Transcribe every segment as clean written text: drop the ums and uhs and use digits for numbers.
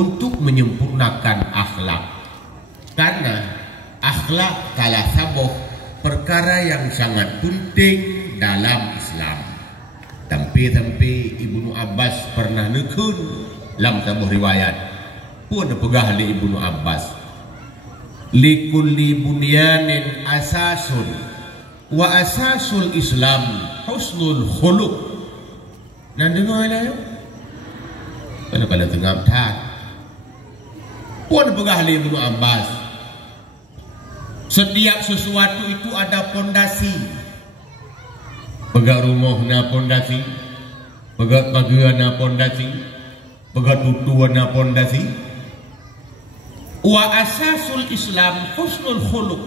untuk menyempurnakan akhlak. Karena akhlak kalah saboh perkara yang sangat penting dalam Islam. Sampai Ibnu Abbas pernah nekun dalam sebuah riwayat pun pegah li Ibnu Abbas, likulli bunyanin asasun wa asasul Islam husnul khuluq. Nan dengar lah yo. Kalau tengah tak pun pegah li Ibnu Abbas, setiap sesuatu itu ada pondasi. Pegat rumah na pondasi, pegat pagi na pondasi, pegat tutua na pondasi. Wa asasul Islam husnul khuluq.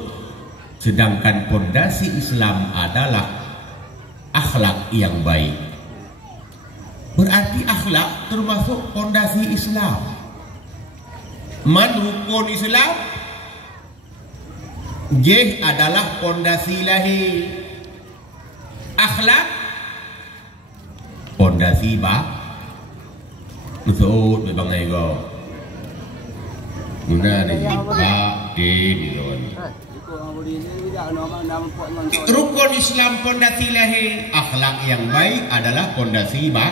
Sedangkan pondasi Islam adalah akhlak yang baik. Berarti akhlak termasuk pondasi Islam. Man rukun Islam, J adalah pondasi lahir. Akhlak pondasi ba usut bebangai go guna ni ba di don rukun Islam pondasi lahir. Akhlak yang baik adalah pondasi ba.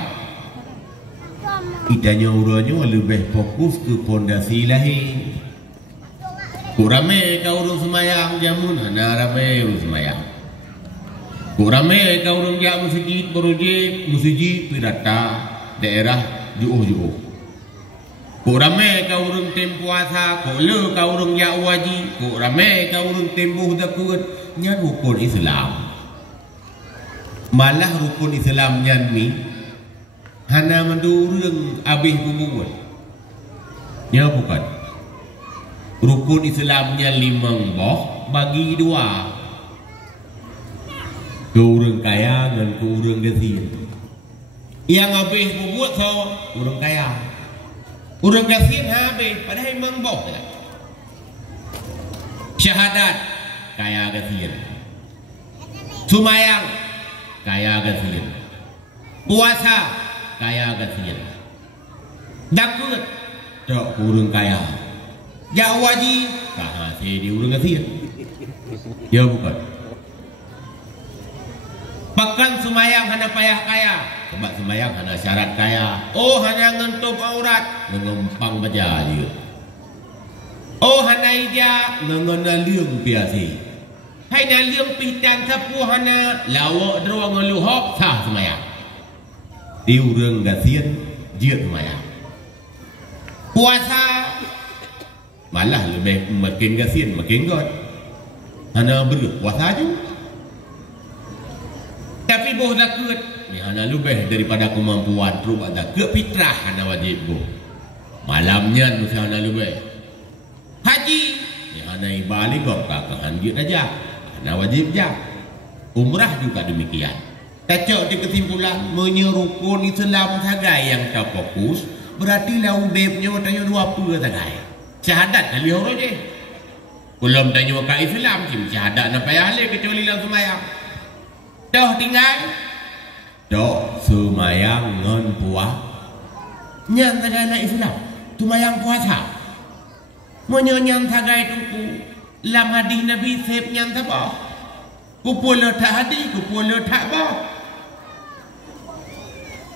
Kitanya urangnya lebih fokus ke pondasi lahir. Kurame kau urus semayang jamun hana rame urus semayang. Kurame kau urang dia masjid pirata daerah jauh-jauh. Kurame kau urang tempuasa, kole kau urang dia wajib, kurame kau urang tempuh dakut nyan rukun Islam. Malah rukun Islam nyan ni hana mendurung abih bubuan. Ya bukan. Rukun Islamnya 5 boh bagi 2. Ke orang kaya dan ke orang gasin. Yang habis berbuat so orang kaya, orang gasin habis padahal memang syahadat kaya gasin, sumayang kaya gasin, puasa kaya gasin, dakut tak orang kaya, jak wajib kah di orang gasin. Ya bukan. Bahkan semayang hana payah kaya, sebab semayang hana syarat kaya. Oh hana ngentup aurat, ngempang baja dia. Oh hana ija ngena liung piasi. Hai na liung pitan sapu hana lawak dro ngeluhop sah semayang. Di urang gasien dia semayang. Puasa malah lebih makin gasien makin god. Hana beri puasa juga. Tapi boh dakut ni hana lebih daripada kemampuan terus ada ke fitrah hana wajib boh. Malamnya mesti hana lebih. Haji ni hana ibalik kok ke hanjit aja. Hana wajib ja. Umrah juga demikian. Kacau di kesimpulan menyerukun Islam sagai yang tak fokus berarti lau debnya watanya 20 sagai. Syahadat kali orang je. Belum tanya ka Islam sim syahadat na payah le kecuali langsung semayang. Dah tinggal dok semayang ngon puah nyan tagay Islam tumayang puasa menyan tagay tuku lam hadis Nabi sep nyan tabah kupul tak hadis kupul tak bah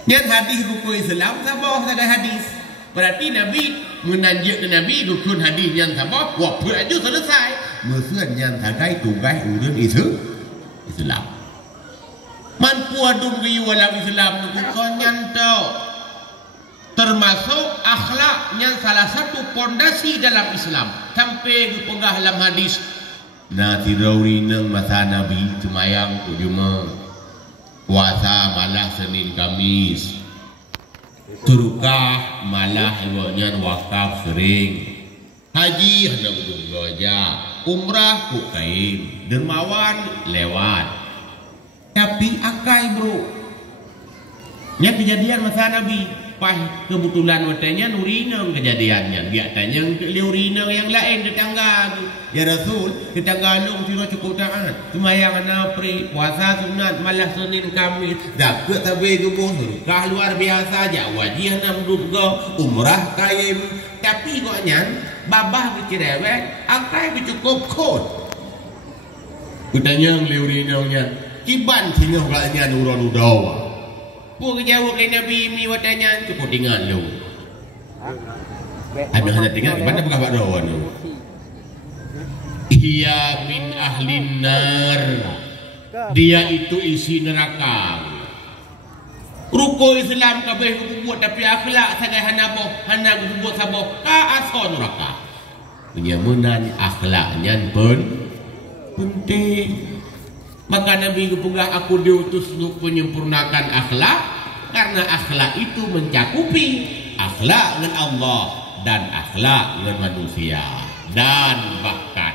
nyan hadis buku Islam tabah tagay hadis berarti Nabi menanjak ke Nabi rukun hadis nyan tabah waktu aja selesai mesuan nyan tagay tugas urang Islam. Mampu adun biyu walau Islam bukan nyantau termasuk akhlak yang salah satu pondasi dalam Islam sampai dipegah dalam hadis na tirawi nang masa Nabi semayang kujuma puasa malah Senin Kamis turukah malah iwanya wakaf sering haji hendak berdoa umrah ku kaim dermawan lewat. Tapi akai bro, yang kejadian masa Nabi pas kebetulan watanya nurinang kejadiannya dia tanya untuk liurinang yang lain tetangga ya Rasul tetangga long siro cukup taat semayang napri puasa sunat malah Senin Kamis zakat tabe gubuh sedekah luar biasa aja wajih namdud go umrah kaim tapi koknya babah kecirewek angkai cukup kot kutanya liurinangnya kiban tinggal galanya nuron udawa pun jauh ke Nabi mi watanya cukup tinggal lu. Hanya tinggal mana bukan Pak Rawan lu. Ia min ahlin nar. Dia itu isi neraka. Ruko Islam kabeh buat tapi akhlak sagai hanaboh, hana buat saboh ka aso neraka. Penyamunan akhlaknya pun penting. Maka Nabi kepunggah aku diutus untuk menyempurnakan akhlak karena akhlak itu mencakupi akhlak dengan Allah dan akhlak dengan manusia dan bahkan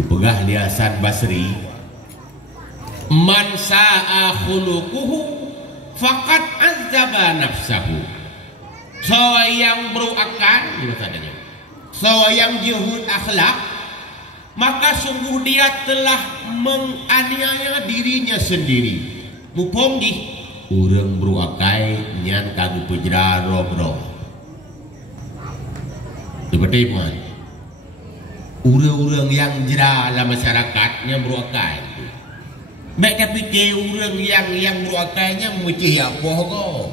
dipegah di Hasan Basri man sa'a khuluquhu faqad azaba nafsahu yang berakal yang jihud akhlak maka sungguh dia telah menganiaya dirinya sendiri. Muponggi urang beruakai nyan kagu pejraro bro. Seperti itu kan? Urang-urang yang jera dalam masyarakatnya beruakai. Baik tapi ke urang yang beruakainya mesti apa kok?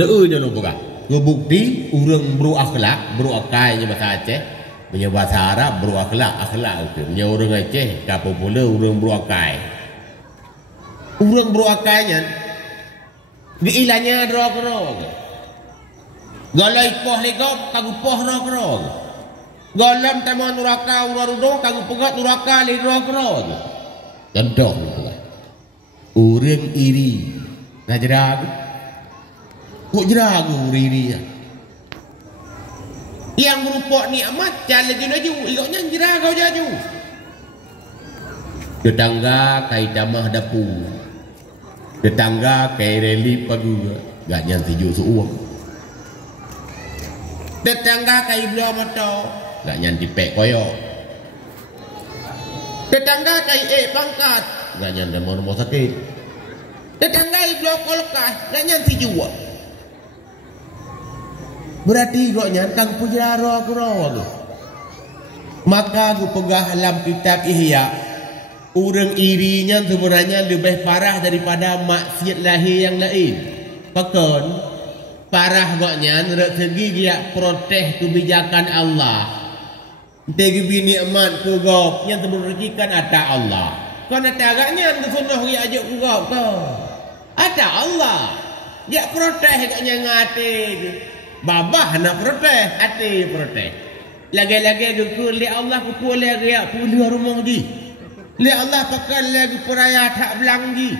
Deu jangan lupa. Ngebukti urang beruakainya bahasa Aceh. Punya bahasa Arab berakhlak itu. Punya orang Aceh kapal pula orang beruakai. Orang beruakainya diilanya drog. Galai poh legop kagu poh drog. Galam taman uraka urarudo kagu pegat uraka le drog. Contoh orang iri. Najragu. Kok jeragu iri ya? Yang berupa nikmat jalan laju ikutnya jera kau jaju tetangga kai damah dapur tetangga kai reli pagi gak nyan sejuk seuang tetangga kai belah mata gak nyan dipek koyok tetangga kai pangkat gak nyan demor sakit tetangga belah kolkah gak nyan sejuk berarti koknya kang pujara kuro. Maka aku pegah dalam kitab Ihya urang irinya sebenarnya lebih parah daripada maksiat lahir yang lain. Pakon parah koknya dari segi dia protes kebijakan Allah. Tegi nikmat ku gop yang terberikan ada Allah. Kau nak agaknya sunnah dia ajak ku gop kau. Ada Allah. Dia protes koknya ngate. Babah nak protes, hati protes. Lagi-lagi aku li Allah ku lagi ya puluh rumah di. Li Allah pakai lagi peraya tak belang di.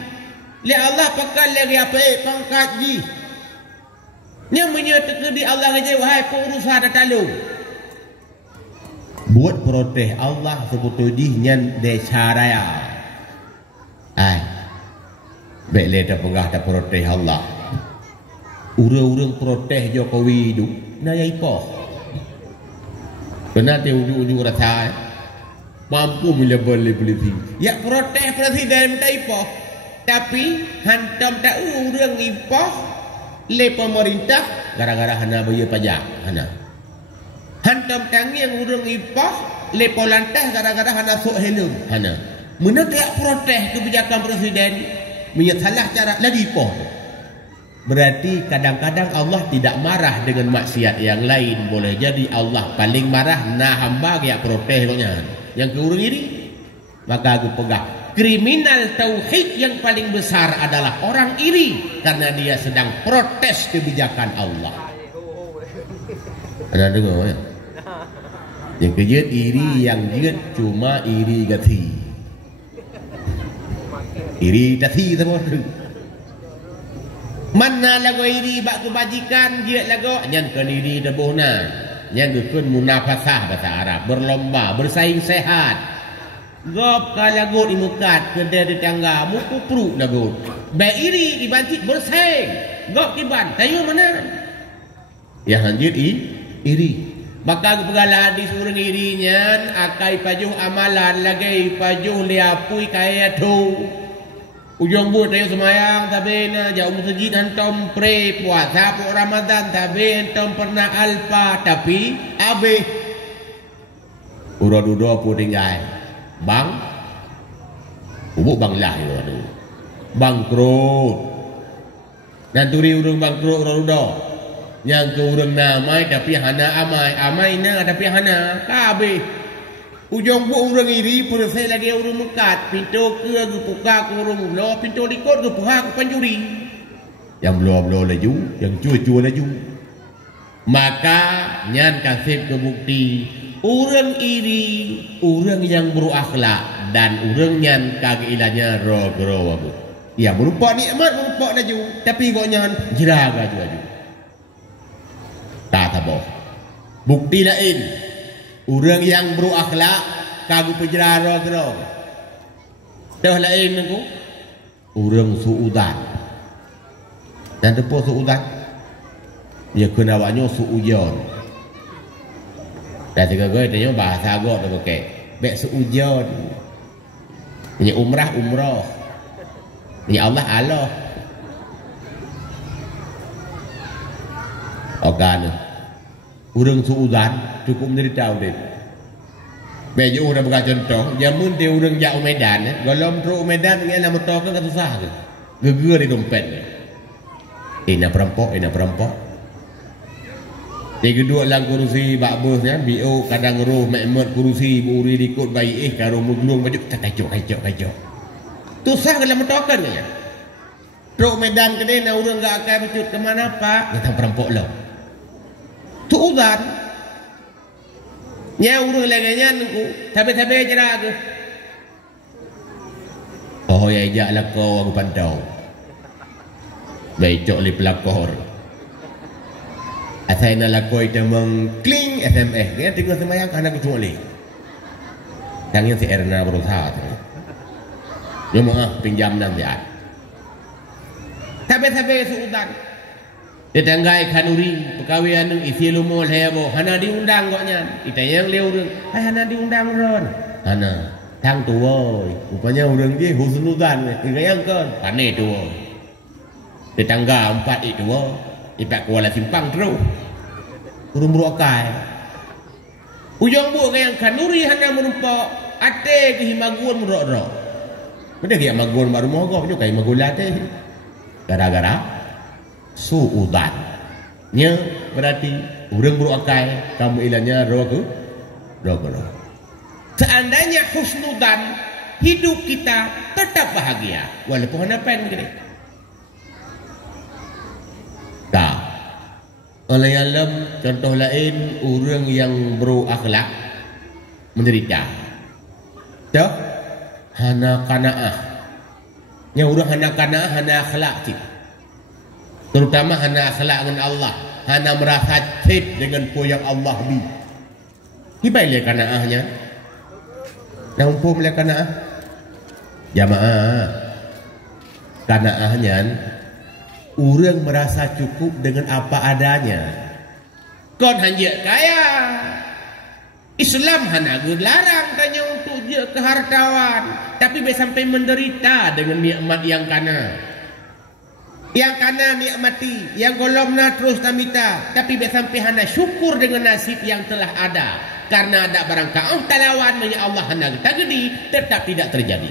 Li Allah pakai lagi apa pangkat di. Yang menyatakan di Allah aja wahai pengurusan tatalu. Buat protes Allah sebetulnya decaraya. Baik leda pegah tak protes Allah. Urang-urang protes Jokowi itu naya ipoh. Kena dia ujung-ujung rasa mampu bila boleh tinggi. Ya protes presiden tak ipoh. Tapi hantam tak urang ipoh le pemerintah gara-gara hana bayar pajak hana. Hantam tangi yang urang ipoh le polantas gara-gara hana sok helm hana. Mana tak protes kebijakan presiden menyalah cara lagi ipoh. Berarti kadang-kadang Allah tidak marah dengan maksiat yang lain. Boleh jadi Allah paling marah nah hamba yang protes yang keurang iri. Maka aku pegang kriminal tauhid yang paling besar adalah orang iri karena dia sedang protes kebijakan Allah. Ada dengar ya? Yang kejut iri yang jut cuma iri gati. Iri gati semua. Mana lagu iri bak kebajikan dia lagu nyan ke diri debuhna nyan dukun munafasah bahasa Arab berlomba bersaing sehat gop ka lagu imukat ke dari tangga muku pruk lagu Iri ibanci berseng. Gok kiban. Tayu mana? Ya hanjir iri. Maka pegala hadis urang irinya akai pajuh amalan lagi pajuh liapui kaya tu. Ujung buat tayu semayang tapi na jauh masjid hantam pre puasa pu Ramadan tapi hantam pernah alfa tapi abe urang dudo pu tinggal. Bang ubuk bang lah itu aduh. Bangkrut. Dan turi urang bangkrut urang dudo. Yang ke urang namai tapi hana amai na tapi hana kabe. Ujung bu urang iri pun saya lagi urang mekat pintu ke buka ke urang lo pintu likut ke puha ke panjuri. Yang belum laju, yang cua laju. Maka nyan kasih ke bukti urang iri, urang yang berakhlak dan urang nyan kagilanya ro-ro abu. Ya merupa nikmat merupa laju tapi kok nyan jeraga laju. Tak tahu. Bukti lain, orang yang berakhlak kagu penjara roh. Dah lain aku, orang suudan. Dan depo suudan, dia kena awaknya suujon. Dan tiga gue tanya bahasa agak tu pakai, bek suujon. Ini umrah, ini Allah. Ogan. Urang suudan cukup menderita udah. Bejo udah buka contoh, jamun dia urang jauh Medan, golom teruk Medan dengan nama token kan susah ke. Geger di dompet. Ina perampok. Yang kedua lang kurusi bak bosnya, BO kadang roh mekmet kurusi buri dikut baik karo muglung baju kacau. Susah ke nama token ya. Teruk Medan kene na urang gak akan becut ke mana pak? Kita perampok lo. Suudan nya urang laganya nunggu tabe jera aku oh ya ijak lako aku pantau baik cok li pelakor asai na lako itu mengkling SMS dia tinggal semayang karena kecuali yang si Erna berusaha dia mau pinjam nanti tabe suudan tetangga kanuri pekawian isi lumol hebo hana diundang koknya kita yang leu urang hana diundang ron hana tang tu woi rupanya urang dia husnudan yang kan pane tu woi tetangga 4 itu woi ipak kuala simpang terus urang berokai ujung bu yang kanuri hana menumpok ate ke himaguan merok-rok benda ke himaguan baru mogok juga himagulate gara-gara suudan nya berarti urang beruakai kamu ilahnya rogo seandainya husnudan hidup kita tetap bahagia walaupun hana pen gede tak oleh alam contoh lain urang yang berakhlak menderita tak hana kanaah nya urang hana kanaah hana akhlak sih. Terutama hana akhlak dengan Allah, hana merasa cip dengan yang Allah bi. Hibai le kanaahnya. Nang umpum le kanaah. Jamaah. Kanaahnya urang merasa cukup dengan apa adanya. Kon hanya kaya. Islam hana larang tanya untuk je kehartawan, tapi sampai menderita dengan nikmat yang kana. Yang kana nikmati, yang golomna terus tamita, tapi sampai hana syukur dengan nasib yang telah ada. Karena ada barang kau talawan dengan Allah hana tagedi tetap tidak terjadi.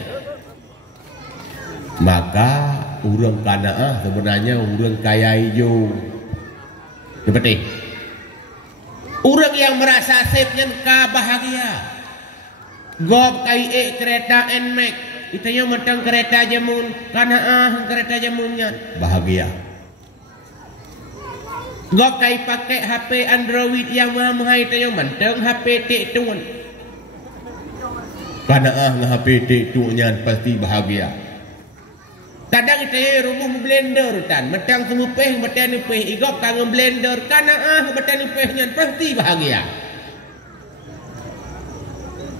Maka urang kanaah sebenarnya urang kaya hijau. Seperti urang yang merasa safenya bahagia. Gob kai kereta NMAX itanya mentang kereta jamun kanaah kereta jamunnya bahagia. Gok kai pakai HP Android yang mahal itanya mentang HP tik-tuan kanaah ngah HP tik-tuannya pasti bahagia. Kadang itanya rumah blender tan mentang semupeh betan upeh igok kang blender kanaah betan upehnya pasti bahagia.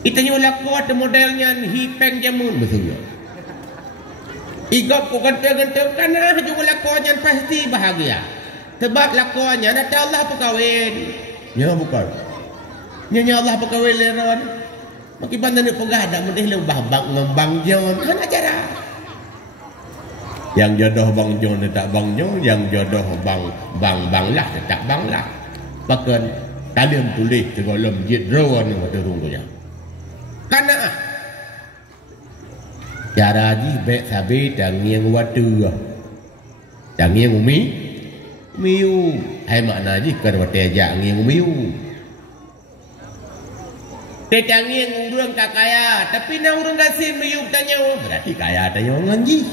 Itanya lakot modelnya hipeng jamun betul. Igap ku kata-kata kana juga lakonnya pasti bahagia. Sebab lakonnya ada Allah perkahwin. Ya bukan. Nya Allah perkahwin leron. Maki bandan pegah dak mendih lebah bang ngembang jon. Hana cara. Yang jodoh bang jon tak bang jon, yang jodoh bang lah tak bang lah. Bahkan kalian tulis segala jidro anu ada runggunya. Kana cara ji bek sabi dangiang watu. Dangiang umi miu. Hai makna ji kan wate ja ngiang miu. Tetangiang urang tak kaya, tapi na urang kasih miu tanya berarti kaya tanya nganji.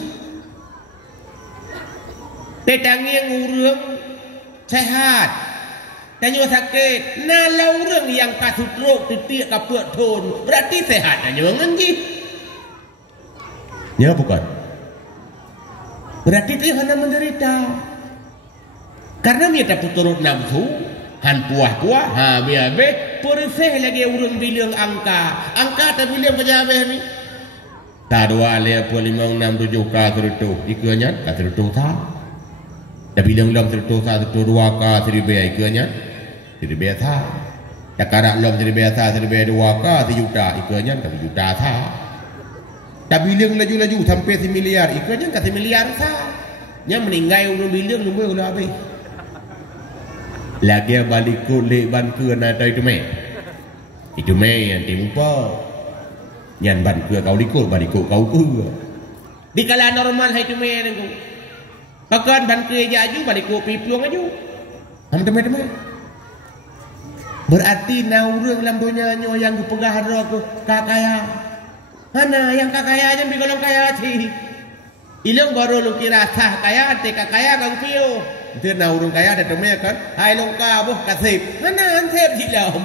Tetangiang urang sehat. Tanya sakit, nah orang yang kasut rok titik kaput ton berarti sehat tanya nganji. Ya bukan. Berarti dia hanya menderita. Karena dia tak turut nafsu, han puah-puah, ha be-be, persih lagi urang bilang angka. Angka tak bilang pejabat ni. Tak 2 le 5 6 7 ka terutuh. Ikanya ka terutuh ta. Tak bilang lam terutuh ta terutuh 2 ka seribu ikanya. Seribu ta. Tak karak lam seribu ta seribu 2 ka 1 juta ikanya ka 1 juta ta. Tak bilang laju-laju sampai 1 miliar. Ikanya ka 1 miliar ta. Nya meninggal urang bilang lumba ulah habis. Lagi balik kulit ban ke nada itu me. Itu me yang timpa. Yang ban ke kau likut balik kau ke. Di kala normal hai itu me ni ku. Bahkan ban ke jaju balik kau pipuang aju. Ham teme-teme. Berarti na urang lam dunia nyo yang kupegah ro ku kakaya. Mana yang kakaya jan bi golong kaya ti. Ilong baru lu kira sah kaya te kakaya kang piu. Itu na urang kaya ada teme kan. Hai longka boh kasip. Mana ansep hilam.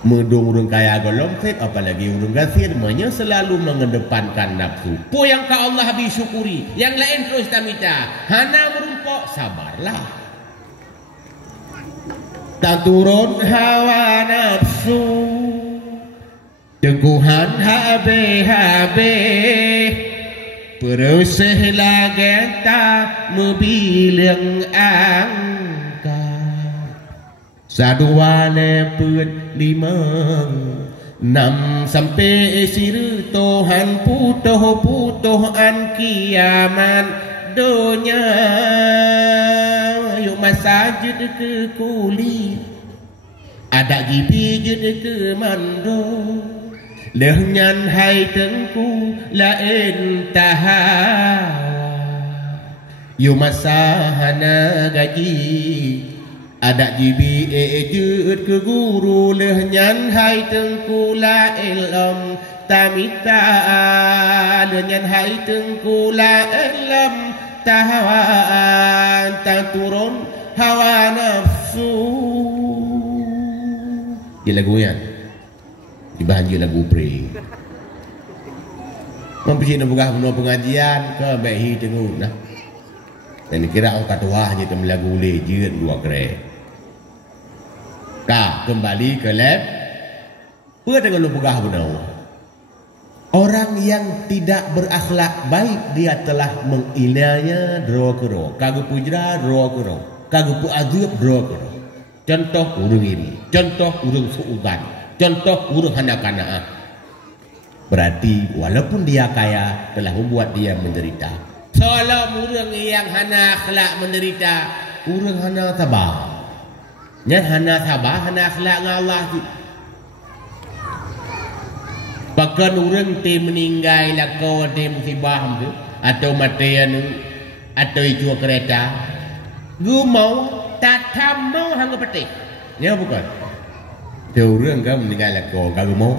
Mendung urang kaya golong sip apalagi urang gasir manya selalu mengedepankan nafsu. Po yang ka Allah habis syukuri, yang lain terus tak minta. Hana merumpok sabarlah. Tak turun hawa nafsu. Teguhan habe-habe. Perusihlah kita membilang angka. 1 2 3 4 5 6 sampai siru Tuhan putuh an kiamat dunia. Yuk masajid ke kulit, ada gibi jud ke mando. Lehnyan hai tengku lain tahawa. Yu masahana gaji ada jibi ejut ke guru. Lehnyan hai tengku la ilm tamita. Lehnyan hai tengku la ilm tahawa. Tak turun hawa nafsu. Dia lagu yang dibahagia lagu pre. Mempercayai bukan penuh pengajian ke baik tengok nah. Dan kira orang katuah je tem lagu le jeut 2 kere. Ka kembali ke lab. Apa dengan lu pegah benar? Orang yang tidak berakhlak baik dia telah menghinaanya dro kero. Kagu pujra dro kero. Kagu pu azab dro kero. Contoh urang ini, contoh urang suudan. Contoh urang anak-anak. Berarti walaupun dia kaya telah membuat dia menderita. Soalnya urang yang hana akhlak menderita, urang hana sabar. Nya hana sabar, hana akhlak dengan Allah. Bahkan urang te meninggal lakau te musibah tu atau mati anu atau itu kereta. Gu mau tak mau hang peti. Ya bukan. Theo rương các mình ngay là cổ các mẫu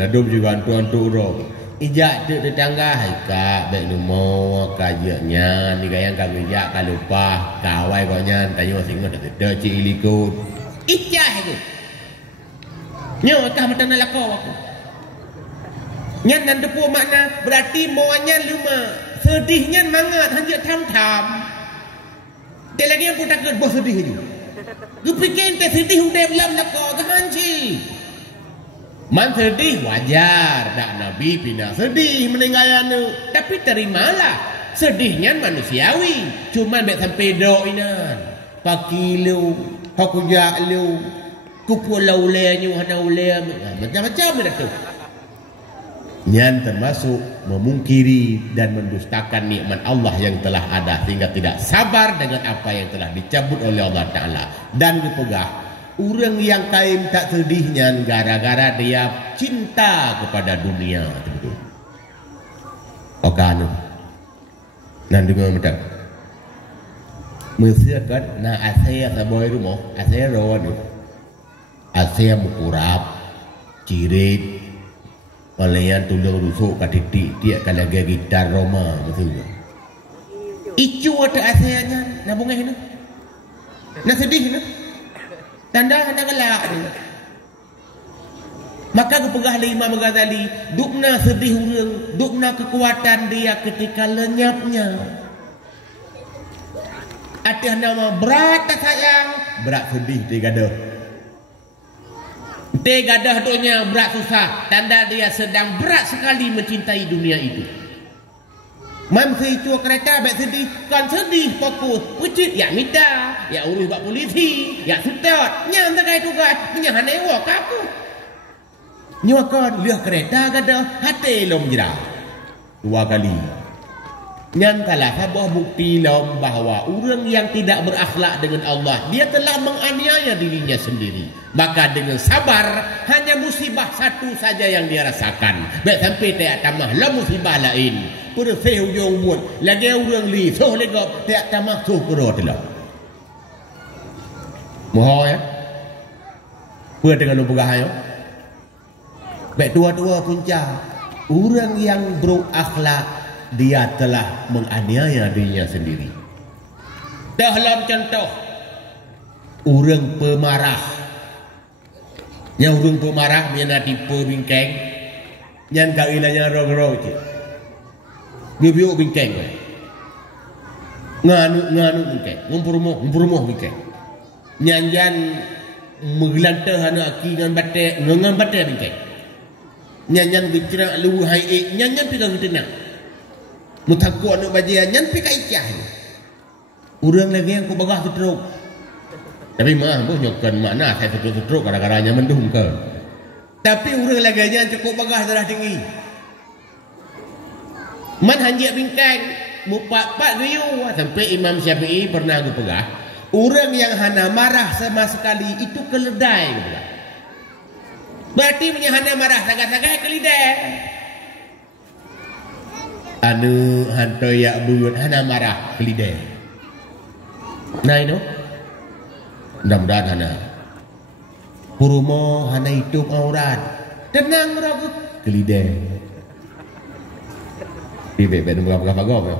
là đôi chỉ còn tuan tu rồi ijak tu tetangga hai ka baik lu mau ka nya ni gaya ka ijak ka lupa kawai ko nya tayo singo de ci ilikut ijak itu nyo tah matan lako aku nyan nan depu makna berarti moanya luma sedihnya mangat hanya tham-tham dia lagi yang putak bos sedih itu. Lu pikir ente sedih udem lam lako ke hanci. Man sedih wajar, dak Nabi pindah sedih meninggalnya. Tapi terimalah, sedihnya manusiawi. Cuman bet sampai doinan. Pakilu, hakujalu, kupulau lenyu, hanau macam-macam dah tu. Nyan termasuk memungkiri dan mendustakan nikmat Allah yang telah ada sehingga tidak sabar dengan apa yang telah dicabut oleh Allah Ta'ala. Dan dipegah orang yang kain tak sedihnya gara-gara dia cinta kepada dunia. Okanu nan dengar macam Mesir kan na asaya saboy rumah asaya rawan asaya mukurap cirit Palayan tulang rusuk kat titik dia kalau lagi gitar Roma betul. Icu ada asalnya nak bungah ni. Nak sedih ni. Tanda nak gelak ni. Maka kepegah Imam Ghazali, dukna sedih urang, dukna kekuatan dia ketika lenyapnya. Ada nama berat tak sayang, berat sedih dia gaduh. Gadah dunia berat susah, tanda dia sedang berat sekali mencintai dunia itu. Mamsi cua kereta baik sedih, kan sedih fokus, pucit ya minta, ya urus buat polisi, ya sutot, nyam tak kait tugas, menyahan ewak aku. Nyuakan lihat kereta gadah, hati lom jerah. 2 kali. Nyan kalah habah bukti lom bahawa orang yang tidak berakhlak dengan Allah, dia telah menganiaya dirinya sendiri. Maka dengan sabar, hanya musibah satu saja yang dia rasakan. Baik sampai tak tamah lah musibah lain. Pada sehujung buat, lagi orang li, soh legap, tak tamah soh kerot lah. Mohon ya. Pada dengan lubugah ya. Baik tua-tua punca, orang yang berakhlak, dia telah menganiaya dirinya sendiri. Dalam contoh, orang pemarah. Yang orang pemarah, yang nak tipu bingkeng, yang kau ilahnya rog-rog je. Biu-biu bingkeng. Nganu bingkeng. Ngumpur-umuh bingkeng. Yang menggelantah anak aki dengan batai bingkeng. Yang bicara lu hai yang pegang tenang. Mutakku anak bajian yang pika icah. Urang lagi yang ku bagah setruk. Tapi mah boh nyokan makna saya setruk gara-garanya mendung ke. Tapi urang lagi yang cukup bagah darah tinggi. Man hanjak bingkang mupak-pak gayu sampai Imam Syafi'i pernah ku pegah. Urang yang hana marah sama sekali itu keledai ku pegah. Berarti punya hana marah sagak-sagak keledai. Anu hantu yak buat hana marah kelidai. Nah itu, mudah-mudahan hana. Purumo hana hidup aurat, tenang ragu kelidai. Bibek nunggu apa gom ya.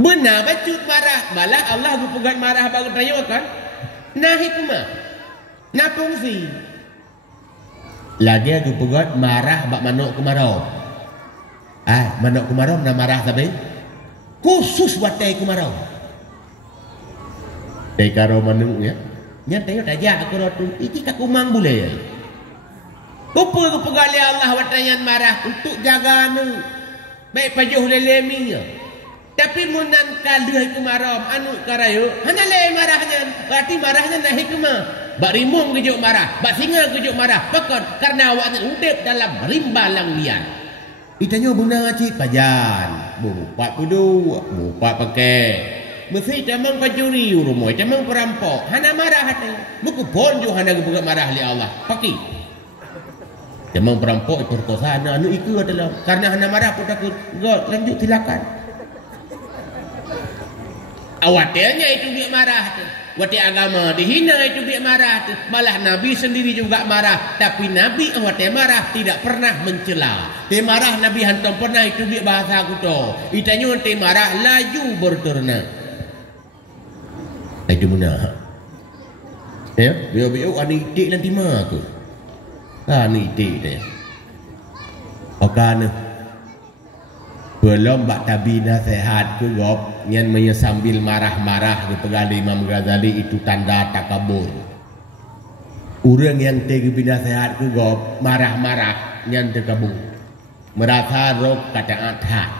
Benar bacut marah, malah Allah gupugan marah baru tayo kan? Nah hikmah, nah fungsi. Lagi gupugan marah bak manuk kemarau. Manuk kemarau nak marah tapi khusus buat teh kemarau. Teh karo manuk ya. Nyantai aja aku rotu. Iki kaku mang boleh. Kupu pegali Allah watayan marah untuk jaga anu. Baik pajuh leleminya. Tapi munan kaluh kemarau anu karayo hanya le marahnya. Berarti marahnya nak hikmah. Bak rimung kejuk marah, bak singa kejuk marah. Pakon karena awaknya udip dalam rimba lang lian. Itanya benar cik pajan, bupat pudu, bupat pakai. Mesti tamang pacuri rumah, tamang perampok. Hana marah hati, muka pon jo hana bukan marah li Allah. Paki. Tamang perampok perkosaan anu itu adalah karena hana marah pun takut. God lanjut silakan. Awatnya itu dia marah tu. Wati agama dihina itu dia marah tu. Malah Nabi sendiri juga marah. Tapi Nabi awatnya marah tidak pernah mencela. Dia marah Nabi hantam pernah itu dia bahasa aku tu. Itanya dia marah laju berternak. Itu mana? Ya, biar ani itik nanti mah aku. Ani itik dia. Okana. Belum bak tabi nasihat ke gop yang sambil marah-marah di pegali Imam Ghazali itu tanda takabur. Orang yang tega binasehat ke gop marah-marah yang terkabung merasa roh kata atat.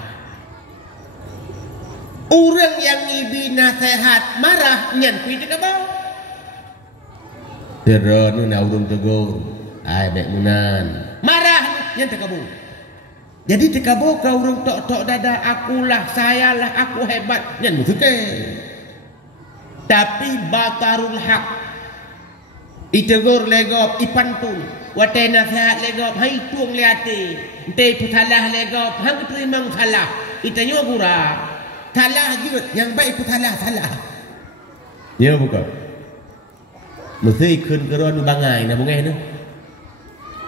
Orang yang ibi nasihat marah yang pergi terkabung. Terus nak urung tegur, ai baik munan marah yang terkabung. Jadi terkabung kau urung tok dada akulah sayalah aku hebat yang musuke. Tapi batarul hak itegur legop ipantun wate nasihat legop hai tuang liati te putalah legop hang terimang salah itanyo gura salah juga yang baik putalah salah ya bukan mesti kun keron bangai na bungai tu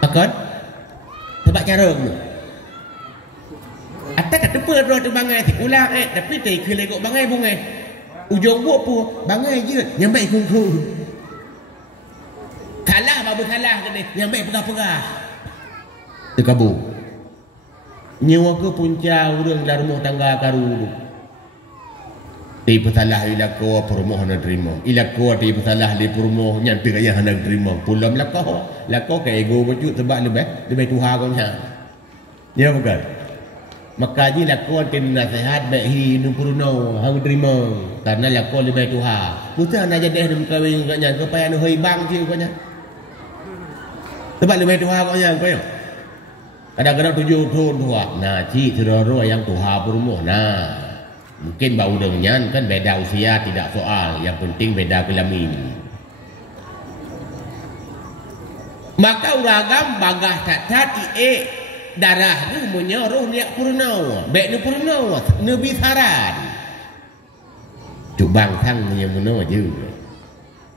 akon sebab cara tu atak kata perro tu bangai ti ulang tapi te kun legop bangai bungai ujung buat pun bangai je yang baik kun salah babu salah ke ni yang baik pegah-pegah terkabur nyawa ke punca urang dalam rumah tangga karu tipu salah ila ko perumah nak terima ila ko tipu salah di perumah yang tegaya hendak terima pulam lakau ke ego wujud sebab lebih Tuhan kau nya ya bukan maka ji lakau tin nasihat baik hi nu puruno hang terima karena lakau lebih Tuhan bukan nak jadi dem kawin kau nya kau payah nu hoi bang je kau nya sebab lebih Tuhan kau yang kau kadang-kadang tujuh Tuhan nah cik teroro yang Tuhan berumuh nah mungkin bau dengan kan beda usia tidak soal yang penting beda kelamin maka uragam bagah cacat darah tu menyeruh niat purnawa baik ni purnawa nabi saran cubang thang yang mana je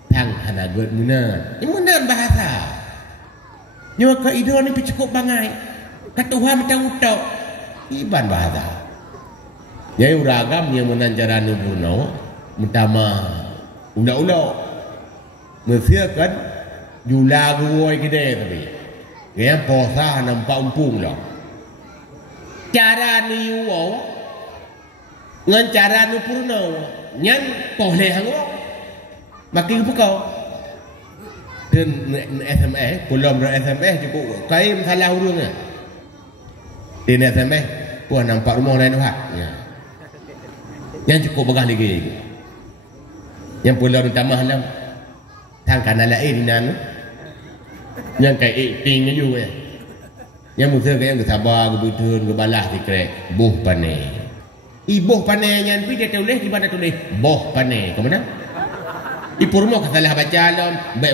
thang hanagot munan yang munan bahasa nyawa ke idol ni cukup bangai kata Tuhan macam utak iban bahasa jadi uragam yang menanjaran nubuno utama ula-ula mesiakan jula guoi gede tapi yang posa nampak umpung lah cara ni uo ngan cara nu purno nyan poleh hango makin pukau dan SMS belum SMS cukup kain salah urungnya di SMS puan nampak rumah lain Tuhan ya. Yang cukup begah lagi yang pulau utama dalam tang kanan lain di nanu yang kayak tinggi juga yang musuh yang sabar kebutuhan kebalah dikrek buh pane ibuh pane yang pi dia tulis di mana tulis boh pane ke mana ipurmo salah baca lom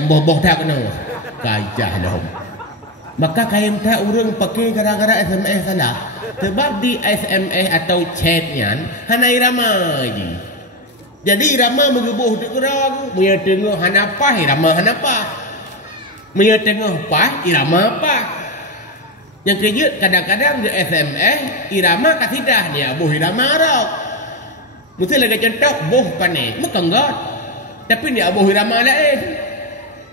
boh dah kena kajah lom maka kain tak urang pakai gara-gara SMS salah sebab di SMS atau chatnya hana irama lagi jadi irama mengebuh di kurang punya tengok hanapa irama hanapa punya tengok apa irama apa yang kejut kadang-kadang di SMS irama kasidah ni abuh irama rok mesti lagi contoh boh pane bukan god tapi ni abuh irama lain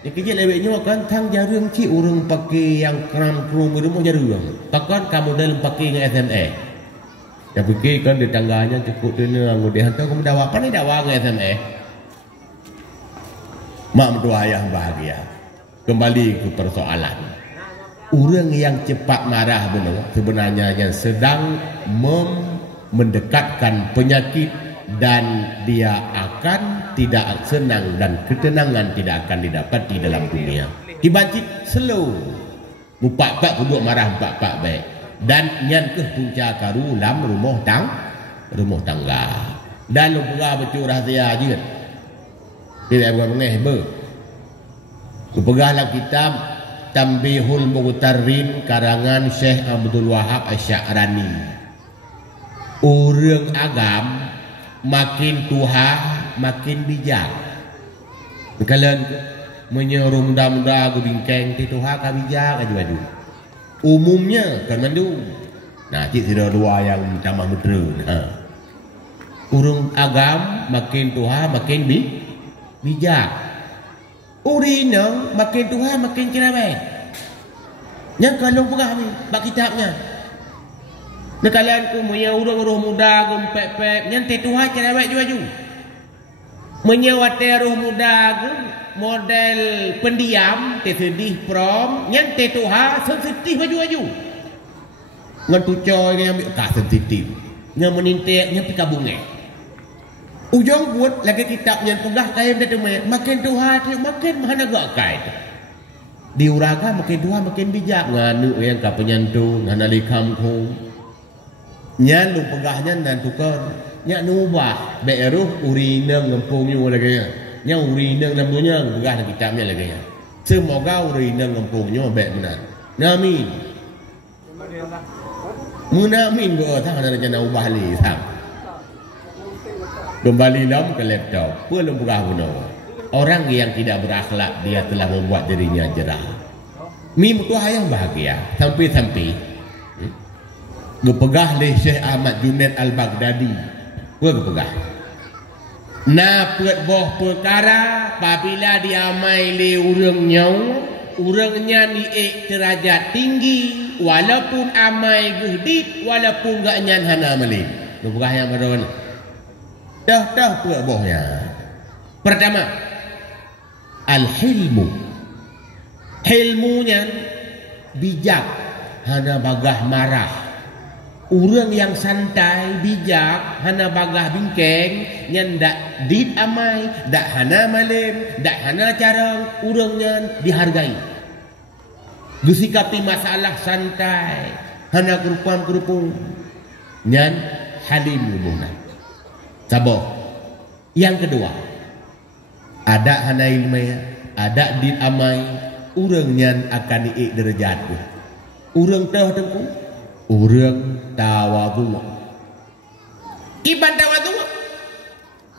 yang kejut lebihnya kan tang jarang cik orang pakai yang kram-krum rumah jarang takkan kamu dalam pakai dengan SMS yang fikir kan di tangganya cukup dunia dia hantar kamu dawa apa ni dawa dengan SMS mak mentua ayah bahagia kembali ke persoalan orang yang cepat marah benar sebenarnya yang sedang mendekatkan penyakit dan dia akan tidak senang dan ketenangan tidak akan didapati dalam dunia dibangkit slow mupak-pak duduk marah mupak-pak baik dan nyan ke punca karu lam rumah tangga dan lupa betul rahsia je tidak buat mengeh ber pegahlah kitab Tambihul Mughtarrin karangan Syekh Abdul Wahab Asy'arani orang agam makin Tuhan makin bijak kalian menyuruh muda-muda ke bingkeng ti Tuhan ka bijak aju-aju umumnya kan mandu nah cik sudah dua yang tambah betul urung agam makin Tuhan makin bijak urina makin Tuhan makin cerewet yang kalau pegah ni bak kitabnya nak kalian ku punya orang muda gempek-pek yang Tuhan cerewet ju-ju menyewa teruh muda model pendiam tersedih prom yang tetuha sensitif baju-baju ngan tucoy yang ambil sensitif yang menintek yang pikabunge ujung buat lagi kitabnya pegah kain dia makin tuha makin mana gak kait diuraga makin tuha makin bijak nganu yang ka penyantu nganali kampung nyan lu pegahnya dan tukar nya nubah beruh urina ngempungnya lagi nya urina namanya pegah kitabnya lagi semoga urina ngempungnya baik benar amin munamin go tang ada jana ubah li tang kembali lam ke laptop belum pegah guna orang yang tidak berakhlak dia telah membuat dirinya jerah mim tu hayang bahagia sampai gepegah le Syekh Ahmad Junaid Al-Baghdadi gepegah na peut boh perkara apabila diamai le urangnya ni derajat tinggi walaupun amai gedit walaupun gak nyan hana malik gepegah yang baron dah peut bohnya pertama al-hilmu hilmunya bijak hana bagah marah urang yang santai bijak hana bagah bingkeng nyan dak dit amai dak hana malim dak hana carang urangnya dihargai gesikapi masalah santai hana kerupaan nyan halim lumuna sabar yang kedua ada hana ilmiah ada dit amai urang nyan akan diik derajat urang teh tengku urang tawadhu iban tawadhu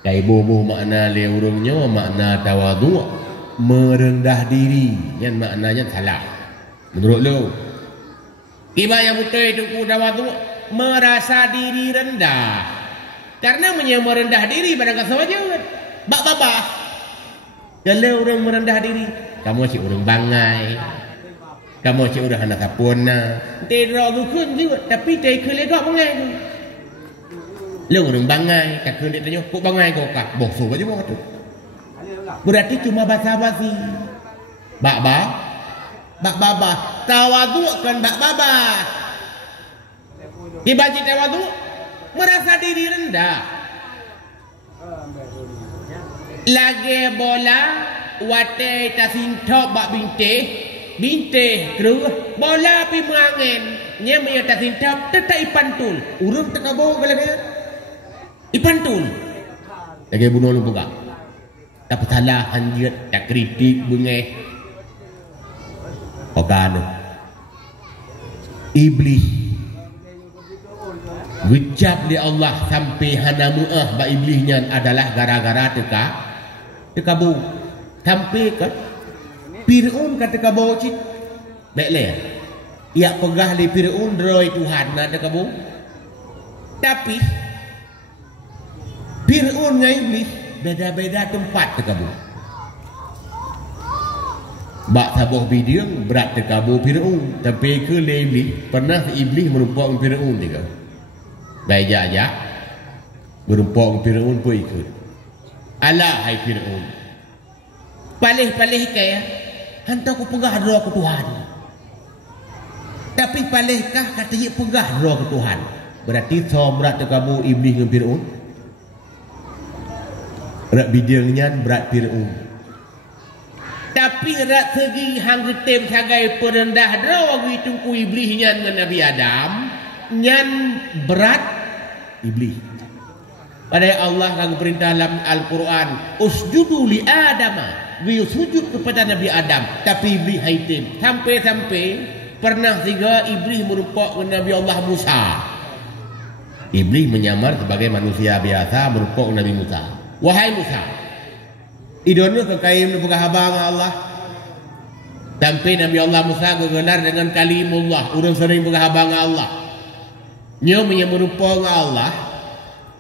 kai boboh makna le urangnya makna tawadhu merendah diri yang maknanya salah menurut lo iba yang betul itu tawadhu merasa diri rendah karena merendah diri pada kasawajud bak babah kalau orang merendah diri kamu si orang bangai kamu si orang anak kapuna tidak rukun juga tapi tak kelegak bangai tu lu orang bangai tak kelek tanya kok bangai kau kah bokso aja mau tu berarti cuma basa-basi bak babah tawadhu kan bak babah dibaca tawadhu merasa diri rendah lagi bola wate tasintop bak binte kru bola pi mangin nya me tasintop tetap ipantul urang teka bawa lagi ipantul lagi bunuh lu buka tak salah anjir tak kritik bengeh okan iblis Wujab di Allah sampai hana mu'ah ba iblisnya adalah gara-gara teka bu sampai ke Fir'aun kata teka bu cik baiklah ia pegah li Fir'aun droi Tuhan na teka bu tapi Fir'aun dengan iblis beda-beda tempat teka bu bak sabuh bidang berat teka bu Fir'aun tapi ke li iblis pernah iblis merupakan Fir'aun juga baik aja berumpang Fir'aun pun ikut alah hai Fir'aun palih-palih kaya hantar ku pegah doa ke Tuhan tapi palihkah kata dia pegah doa ke Tuhan berarti berat kamu iblis dengan Fir'aun berat bidangnya berat Fir'aun tapi berat segi hang getem sagai perendah doa gitu ku iblisnya dengan Nabi Adam nyan berat iblis pada Allah yang perintah dalam Al-Quran usjudu li Adama sujud kepada Nabi Adam tapi iblis haitim sampai-sampai pernah tiga iblis merupakan Nabi Allah Musa iblis menyamar sebagai manusia biasa merupakan Nabi Musa wahai Musa idonnya kekain berkah abang Allah sampai Nabi Allah Musa gegelar dengan kalimullah urang sering berkah abang Allah nyo merupakan Allah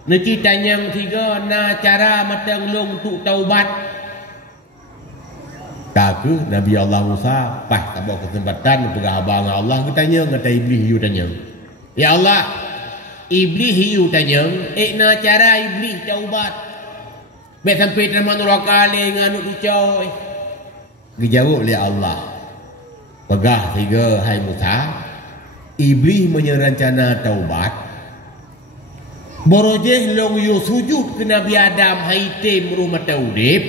nanti tanya tiga na cara matang long untuk taubat tak ke Nabi Allah Musa pas tabak kesempatan pegah abang Allah kita tanya kata iblis you tanya ya Allah iblis you tanya na cara iblis taubat Baik sampai terima neraka le nganu dicoy. Dijawab oleh Allah. Pegah tiga hai Musa. Iblis menyerencana taubat. Borojeh long yo sujud ke Nabi Adam haite rumah taudib.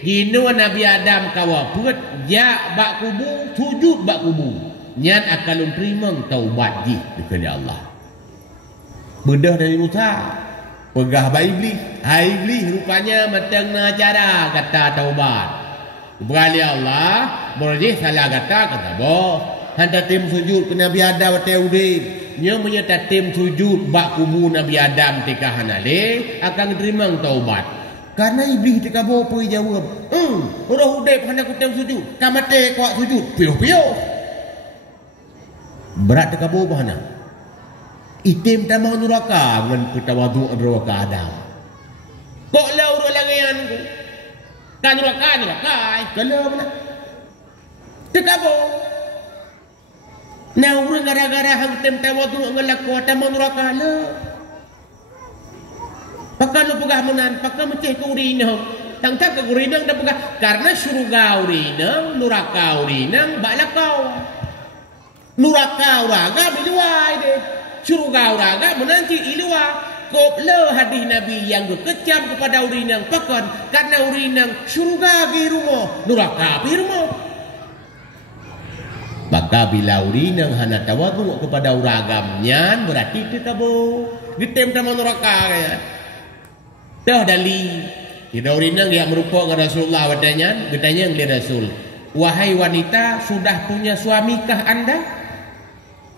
Gino Nabi Adam kawa put ja bak kubu sujud bak kubu. Nyan akan terima taubat ji oleh Allah. Bedah dari Musa. Pegah ba iblis. Hai iblis rupanya matang na cara kata taubat. Berali Allah, boleh salah kata boh. Handa tim sujud ke Nabi Adam taudib. Nya menyata tim sujud bak kubu Nabi Adam tika hanale akan terima taubat. Karena iblis tika boh pui jawab. Orang udep handa ku tim sujud. Kamate kuat sujud. Piuh-piuh. Berat tika boh bahana. Itim tamang neraka ngan petawadu neraka Adam. Kok lau ro langian ku. Kan neraka kalau mana? Tekabo. Nah urang gara-gara hang tem tawadu ngelak ku tamang neraka le. Pakai lu pegah menan, pakai meceh ke urinang. Tang-tang ke urinang dah pegah karena surga urinang, neraka urinang balakau. Neraka uraga biluai deh. Surga uraga menanti ilua koplo hadis Nabi yang kekecam kepada urinang pakan karena urinang surga di rumah neraka di rumah. Maka bila urinang hana tawadu kepada uragamnya berarti kita bo getem sama neraka ya. Dah dali kita urinang yang merupakan Rasulullah wadanya getanya yang Rasul. Wahai wanita sudah punya suamikah anda?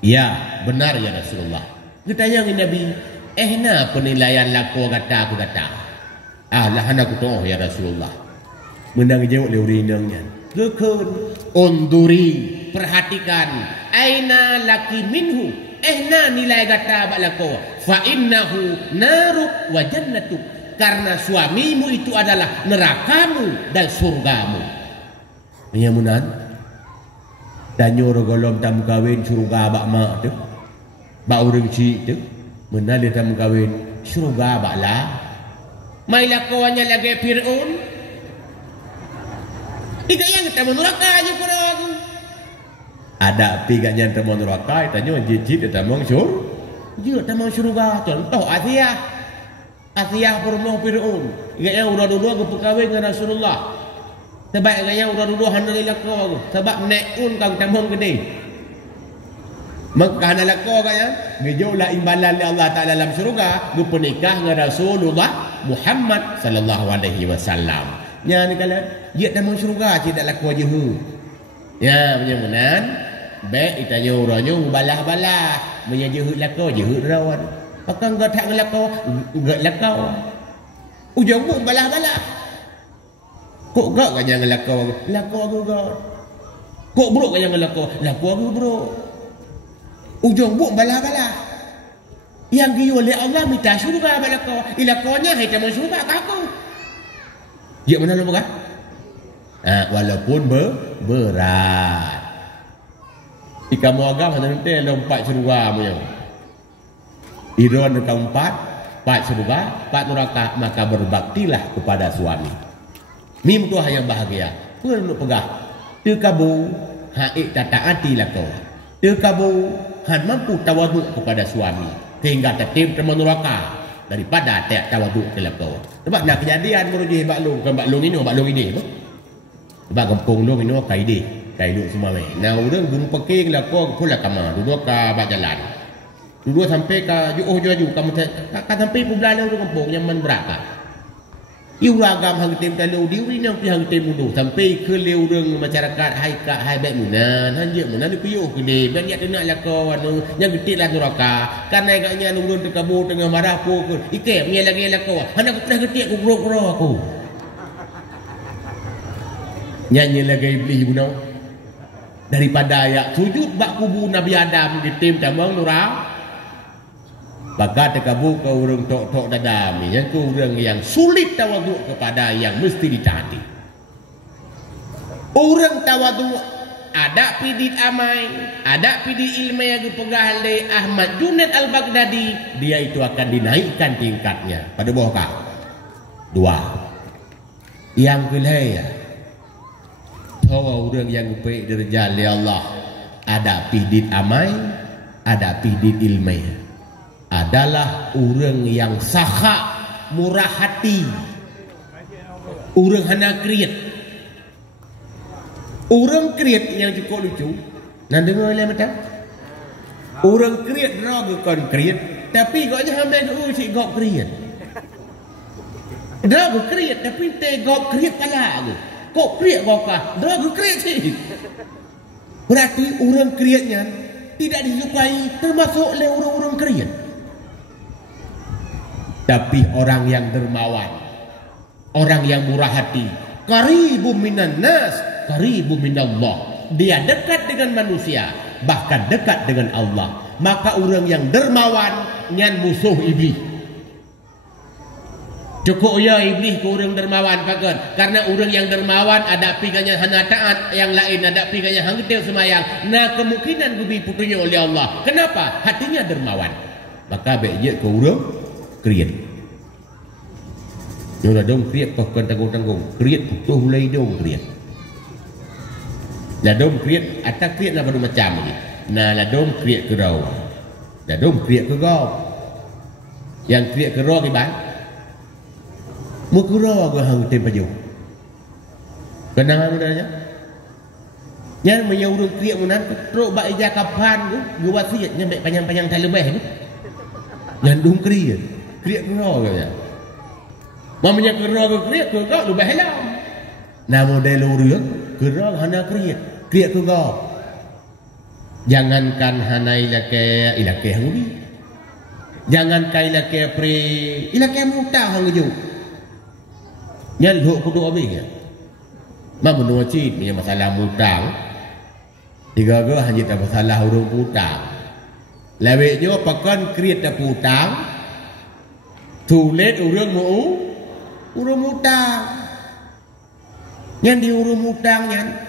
Ya, benar ya Rasulullah. Ditanya Nabi, na penilaian laku kata aku kata. Lah anak aku ya Rasulullah. Menang jawab le urinangnya. Gekun unduri perhatikan aina laki minhu. Na nilai kata bak laku. Fa innahu naruk wa jannatu. Karena suamimu itu adalah nerakamu dan surgamu. Ini munan. Dan nyuruh golom tamu kawin surga bak mak tu. Bak urang cik tu. Mana dia tamu kawin surga bak lah. Mai lakuannya lagi Fir'aun. Tiga yang tamu neraka aja pada aku. Ada tiga yang tamu neraka. Tanya jijik dia tamu sur. Dia tamu surga. Contoh Asiyah. Asiyah perempuan Fir'aun. Tiga yang udah dua kawin dengan Rasulullah. Sebab yang udah duduk hana lelaki aku. Sebab nekun kang tamang gede. Maka hana lelaki kaya. Gejolah imbalan Allah Ta'ala dalam syurga. Berpenikah dengan Rasulullah Muhammad sallallahu alaihi wasallam. Ya ni kalian. Dia tamang syurga. Tidak laku aja hu. Ya punya menan. Baik itanya orangnya balah-balah. Punya jehut laku. Jehut rawan. Pakai enggak tak ngelakau. Enggak lakau. Ujung pun balah-balah. Kok gak kan yang lakau aku gak. Kok buruk kan yang lakau aku buruk. Ujung buk balah-balah. Yang dia oleh Allah minta syurga balakau. Ilakaunya hai tamu syurga aku. Dia mana lu bukan? Walaupun berat. Jika mau agam nanti lompat syurga mu yang. Iron keempat, 4 syurga, 4 neraka, maka berbaktilah kepada suami. Mim tu yang bahagia. Perlu pegah. Terkabu haik tataati lah kau. Terkabu han mampu tawadu kepada suami sehingga tertib terma neraka daripada tak tawadu kepada kau. Sebab nak kejadian merujuk baklung kan baklung ini apa? Sebab kampung lu ini kai lu semua mai. Nah urang gun peking lah kau pula kama duduk ka bak jalan. Duduk sampai ka juh kamu ka sampai publalang tu kampung nyaman beraka. Iuragam hang tim talu diuri nang pi hang tim mundu sampai ke leurang masyarakat hai baik munan han je munan piuh gede ban yak nak lako anu yang getik lah neraka karena agaknya nurun terkabur tengah marah po ke ike punya lagi lako han aku pernah getik aku gro aku nyanyi lagi iblis bunau daripada yak sujud bak kubu Nabi Adam di tim tambang neraka. Maka terkabur ke orang tok-tok dadam ni. Yang ke orang yang sulit tawaduk kepada yang mesti ditaati. Orang tawaduk ada pidit amai, ada pidit ilmu yang dipegah oleh Ahmad Junaid Al-Baghdadi. Dia itu akan dinaikkan tingkatnya. Pada bawah kau. 2. Yang kelaya bahwa orang yang baik derajat oleh Allah ada pidit amai, ada pidit ilmu, adalah orang yang sakha, murah hati, orang hana kriat, orang kriat yang cukup lucu. Nak dengar oleh macam orang kriat raga kon kriat, tapi kau jangan ambil cik gop kriat. Raga kriat tapi te gop kriat pala tu. Kok kriat gopkah? Raga kriat cik. Berarti orang kriatnya tidak disukai termasuk oleh orang-orang kriat. Tapi orang yang dermawan, orang yang murah hati, qaribun minan nas, qaribun minallah. Dia dekat dengan manusia, bahkan dekat dengan Allah. Maka orang yang dermawan nyan musuh iblis. Cukup ya iblis ke orang dermawan pakan. Karena orang yang dermawan ada pikirnya hana taat, yang lain ada pikirnya hangtel semayang. Nah kemungkinan gubi putunya oleh Allah. Kenapa? Hatinya dermawan. Maka baik ke orang kriat. Nyolah dong kriat kau kan tanggung-tanggung. Kriat putuh mulai dong kriat. Lah dong kriat atas kriat nak pada macam ni. Nah lah dong kriat ke rau. Lah dong kriat ke gau. Yang kriat ke rau ke ban. Mukura gua hang tempaju. Kenangan mudanya. Yang menyuruh kriat munan teruk bak ija kapan gua wasiat nyampe panjang-panjang tak lebih tu. Yang dong kriat. Kriat ke rau ke. Mamanya ke rau ke kriat ke gau lebih halam. Nah model orang ke rau hana kriat. Kriat ke gau. Jangankan hana ilake hang ni. Jangankan ilake pre ilake mutah hang ju. Nyan duk kudu habis ya. Mak menua cit punya masalah mutang. Tiga ke hanya tak masalah urung putang. Leweknya pakan kriat tak putang. Tulet urung mau urung mutang. Nyan di urung mutang nyan.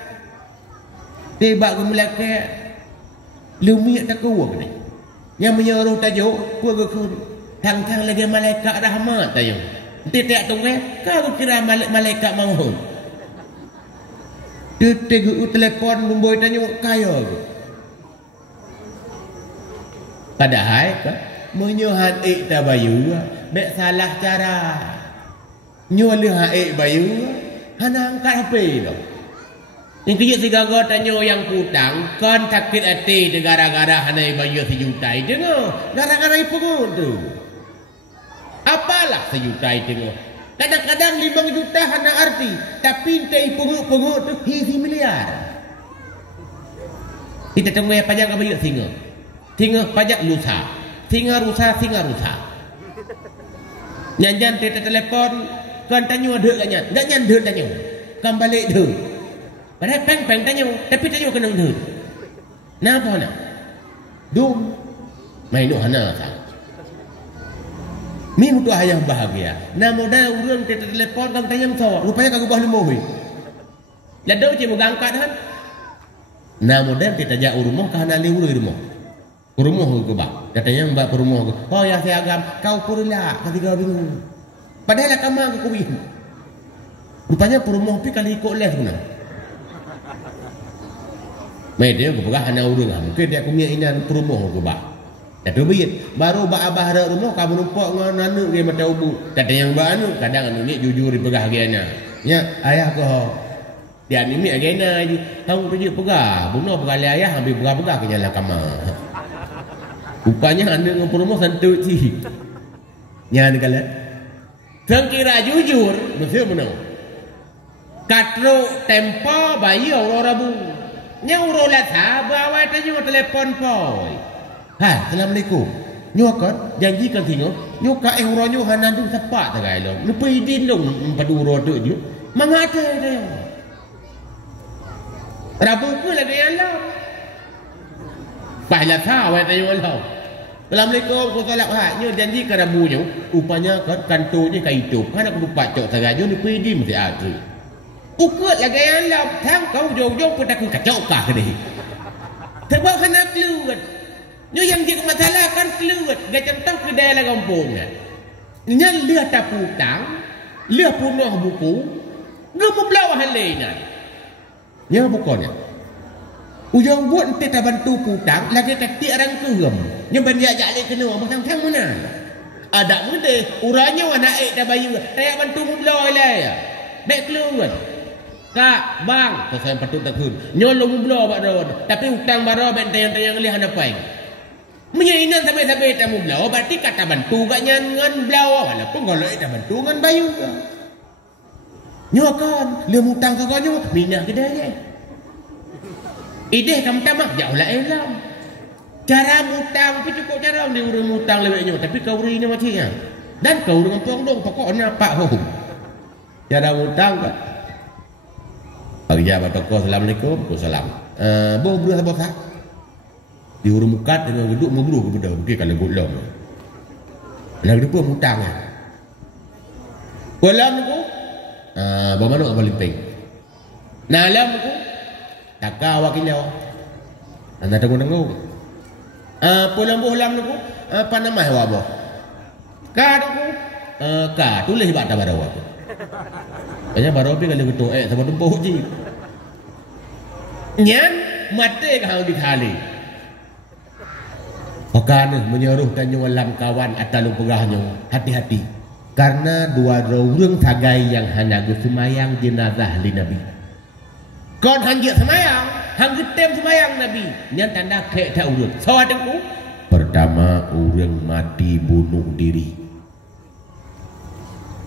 Tiba ke melaka lumia tak kuat ni. Yang menyuruh tajuk kuat ke tang-tang lagi malaikat rahmat tajuk. Tidak tunggu kau kira malaikat maut. Dia telepon memboy tanya kaya. Padahal menyuhan tak bayu, mek salah cara. Nyulah bayu, hana angkat HP tu. Yang kerja si gagal tanya yang putang, kan sakit hati gara-gara hana bayu sejuta. Dengar, gara-gara ipungut tu. Apalah sejuta itu. Kadang-kadang 5 juta hana arti. Tapi tak pungut-pungut tu hisi miliar. Kita tunggu yang pajak apa juga singa. Singa pajak lusa. Singa rusa. Nyanjan kita telepon. Kan tanya ada katnya. Tak nyan ada tanya. Kan balik ada. Padahal peng-peng tanya. Tapi tanya kena ada. Kenapa nak? Dum. Main tu hana sah. Min tu ayah bahagia. Nah modal urang kita telepon kan tayang sawak. Rupanya kagak bah lemah we. Ladau je mau angkat kan. Nah modal kita jak rumah kan ali rumah. Rumah ke bah. Katanya mbak rumah ke. Oh ya saya agam kau purula ketika bingung. Padahal kamu aku kuwi. Rupanya rumah pi kali ikut les guna. Media ke pegah ana urang. Mungkin dia kumia inan rumah ke bah. Tapi biar baru abah ada rumah kamu nampak dengan anak dia mata ubu. Kata yang anu kadang anu ni jujur pegah agena. Ya ayah ko dia ni agena aja. Tahu kerja pegah. Bunuh berkali ayah ambil pegah-pegah ke jalan kamar. Rupanya anda dengan rumah santut si. Nya ada kala. Sangkira jujur mesti menang. Katro tempo bayi orang rabu. Nya urolat sabar awak tanya telefon poi. Ha, Assalamualaikum. Nyuakan janjikan tengok. Nyuka ronyo hanandung sepak tagai lo. Lupa idin lo padu rodo dia. Mangata dia. Rabu ku lagi yang lo. Pahla tahu apa yang lo. Assalamualaikum. Kau salam ha. Nyo janji ke rabunya. Upanya kan kantornya kai hidup. Kan aku lupa cok tagai jo lupa idin mesti ada. Ukut lagi yang lo. Tang kau jauh-jauh pun aku kacau kah ni. Sebab kena keluar. Nyo yang dia masalah kan keluar. Gak contoh kedai lah kampung. Nya lihat tak putang, lihat punah buku, Gemu belawah halainan. Nya bukannya. Ujung buat ente tak bantu putang lagi ketik orang kerum. Nya banyak jalik kena macam mana? Ada muda uranya wana tak bayu. Tak bantu mu belawah ya. Baik keluar. Kak, bang, saya patut takut. Nyolong mu belawah bak tapi hutang baro benteng-benteng lihat apa yang. Menyainan sampai-sampai tamu belawah berarti kata bantu gak nyan belawah walaupun kalau tak bantu ngan bayu. Nyokan, dia mutang kakaknya, minah ke dia. Ideh kamu tamak, jauhlah elam. Cara mutang, tapi cukup cara dia urang mutang lebihnya, tapi kau urang ini matinya. Dan kau urang puang dong, pokoknya pak ho. Cara mutang kan. Bagi jabat tokoh, Assalamualaikum, Waalaikumsalam. Boh beruah apa kah? Di urang mukat dengan geduk memburu ke budak, mungkin kalau gulung. Lagi dia pun mutang. Kolam tu. Bagaimana paling peng? Nah, alam ko taka wakilaw. Anda tunggu. Pulang bulan ko panamay wabo. Ka ko ka tulis ba ta barawa ko. Kanya barawa pi kalau betul sama tumpuh ji. Nyan mate ka dikali. Pakan menyuruh tanyo alam kawan atalung pegahnya hati-hati. Karena dua orang sagai yang hanagu semayang jenazah li Nabi. Kon hanjak semayang, hanggetem semayang Nabi. Yang tanda kek tak urut. Sawadengku. Pertama orang mati bunuh diri.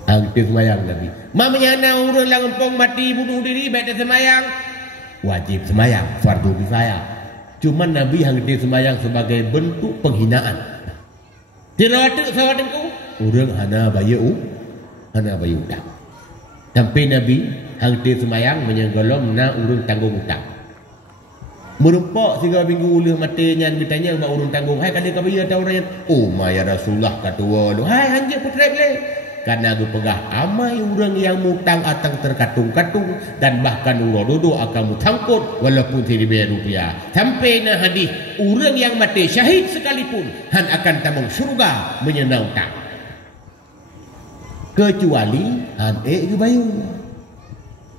Hanggetem semayang Nabi. Mamanya na orang langempong mati bunuh diri baik semayang. Wajib semayang, fardu kifayah. Cuma Nabi hanggetem semayang sebagai bentuk penghinaan. Tidak sawadengku. Orang hana bayu utang. Sampai Nabi hangti semayang menyenggolom na urang tanggung utang. Merempak 3 minggu ulah mati nyan ditanya ba urang tanggung. Hai kali ka bayu tau rayan. Oh ya Rasulullah katua lu. Hai hanje putra bele. Karena aku pegah amai orang yang mutang atang terkatung-katung dan bahkan urang dodo akan mutangkut walaupun tidak rupiah. Sampai na hadis orang yang mati syahid sekalipun han akan tamang surga menyenang utang. Kecuali han ke bayu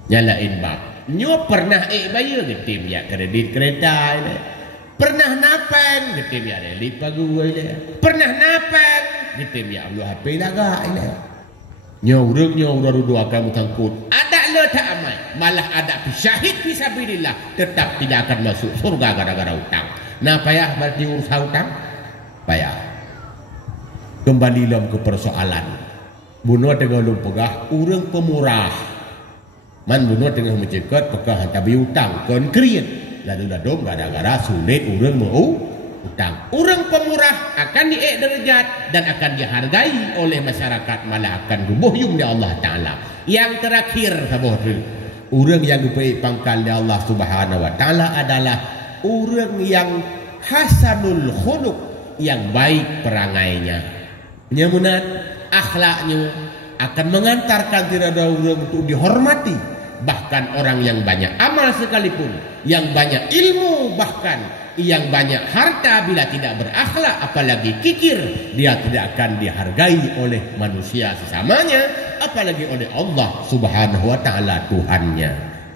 nyalain bak nyo pernah bayu getim ya kredit kereta ini pernah napang getim ya relit pagu ini pernah napang getim ya Allah HP laga ini nyo dua kamu tangkut ada le tak amai malah ada syahid fisabilillah tetap tidak akan masuk surga gara-gara utang. Nah payah berarti urus hutang payah. Kembali ke persoalan bunuh dengan lumpegah urang pemurah. Man bunuh dengan mencekat pekah hantabi utang konkret. Lalu dom gara-gara sulit urang mau utang. Urang pemurah akan derajat dan akan dihargai oleh masyarakat malah akan gubuhyum di Allah Ta'ala. Yang terakhir sahabat urang yang baik pangkal di Allah Subhanahu Wa Ta'ala adalah urang yang hasanul khuluq, yang baik perangainya. Nyamunan akhlaknya akan mengantarkan tidak ada orang untuk dihormati. Bahkan orang yang banyak amal sekalipun, yang banyak ilmu, bahkan yang banyak harta, bila tidak berakhlak apalagi kikir, dia tidak akan dihargai oleh manusia sesamanya, apalagi oleh Allah Subhanahu Wa Ta'ala Tuhannya.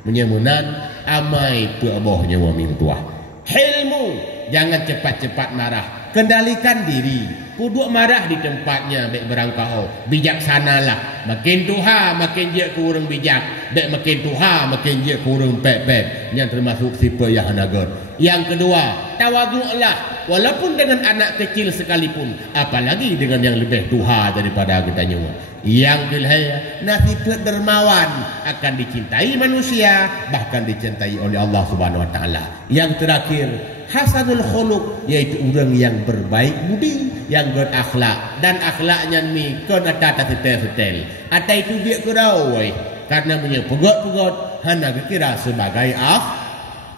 Menyemunan amai peobohnya wa min tuah. Hilmu, jangan cepat-cepat marah, kendalikan diri. Kuduk marah di tempatnya, baik berangkau. Bijaksanalah. Makin tuha, makin je kurang bijak. Baik makin tuha, makin je kurang pep-pep. Yang termasuk siapa yang hanagot. Yang kedua, tawaduklah. Walaupun dengan anak kecil sekalipun. Apalagi dengan yang lebih tuha daripada kita nyawa. Yang kelima, nasib dermawan akan dicintai manusia, bahkan dicintai oleh Allah Subhanahu Wa Ta'ala. Yang terakhir, hasanul khuluq, yaitu orang yang berbaik budi, yang berakhlak, dan akhlaknya ni kon ada setel-setel. Ada itu dia kerawai karena punya pegot-pegot hanya kira sebagai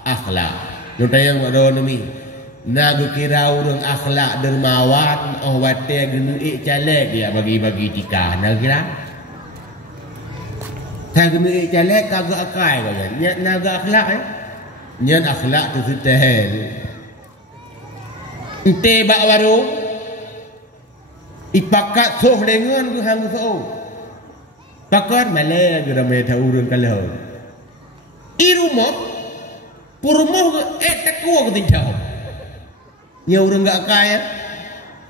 akhlak. Nota yang ada ni nak kira orang akhlak dermawan, oh wate genu calek dia bagi-bagi tikah. Nak kira tak genu calek kagak akai kau ya. Naga akhlak nyan akhlak tu setel. Ente bak warung ipakat soh dengan ku hang so. Takkan malah kita meta urang kalau. Irumah, purumah takwa ke tingkau. Nya urang gak kaya,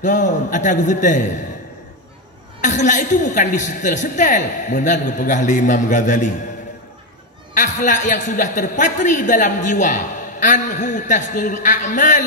kan ada kesetel. Akhlak itu bukan disetel-setel. Benar kepegah Imam Ghazali. Akhlak yang sudah terpatri dalam jiwa, anhu tasdurul a'mal,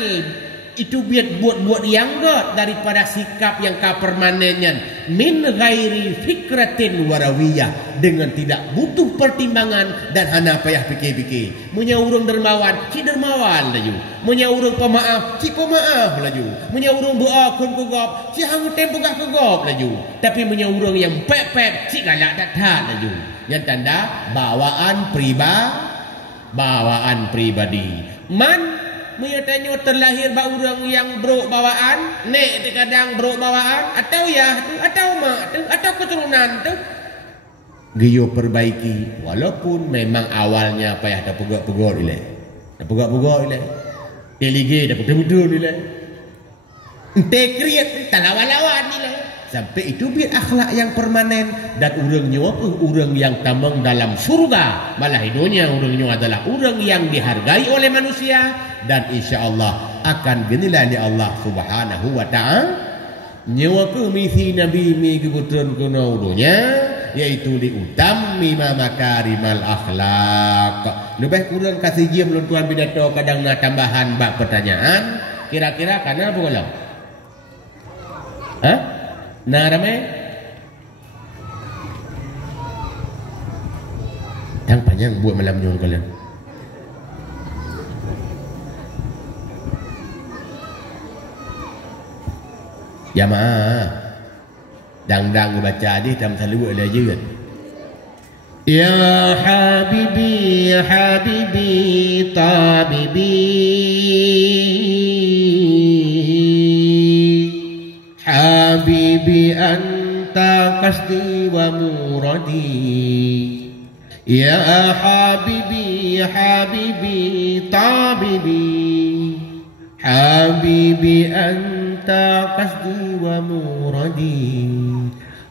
itu buat yang enggak daripada sikap yang permanennya, min ghairi fikratin warawiyah, dengan tidak butuh pertimbangan dan hana payah fikir-fikir. Munya urang dermawan, si dermawan laju. Munya urang pemaaf, si pemaaf laju. Munya urang beakun kegop, si hang tempegah kegop laju. Tapi munya urang yang pep-pep, si galak dak-dak laju. Yang tanda bawaan pribadi. Man menyatanya terlahir ba orang yang bro bawaan, nek terkadang bro bawaan, atau ya tu, atau mak tu, atau keturunan tu. Giyo perbaiki, walaupun memang awalnya payah dah pegak-pegak ile. Dah pegak-pegak ile. Telige dah betul-betul ile. Ente kriat tak lawan-lawan ile. Sampai itu biar akhlak yang permanen dan urangnya orang yang tamang dalam surga. Malah hidupnya urangnya adalah orang yang dihargai oleh manusia dan insya-Allah akan genilani Allah Subhanahu wa taala. Nyawa ke misi Nabi mi kebetulan kena urangnya yaitu diutam mima makarimal akhlak. Lebih kurang kasih jam tuan pidato kadang nak tambahan bab pertanyaan. Kira-kira kana apa kalau? Hah? Nah ramai yang panjang buat malam nyong kalian. Jamaah dang-dang baca hadis dalam selalu ada je kan. Ya habibi ya habibi tabibi Habibi anta qasdi wa muradi Ya habibi ya habibi tabibi Habibi anta qasdi wa muradi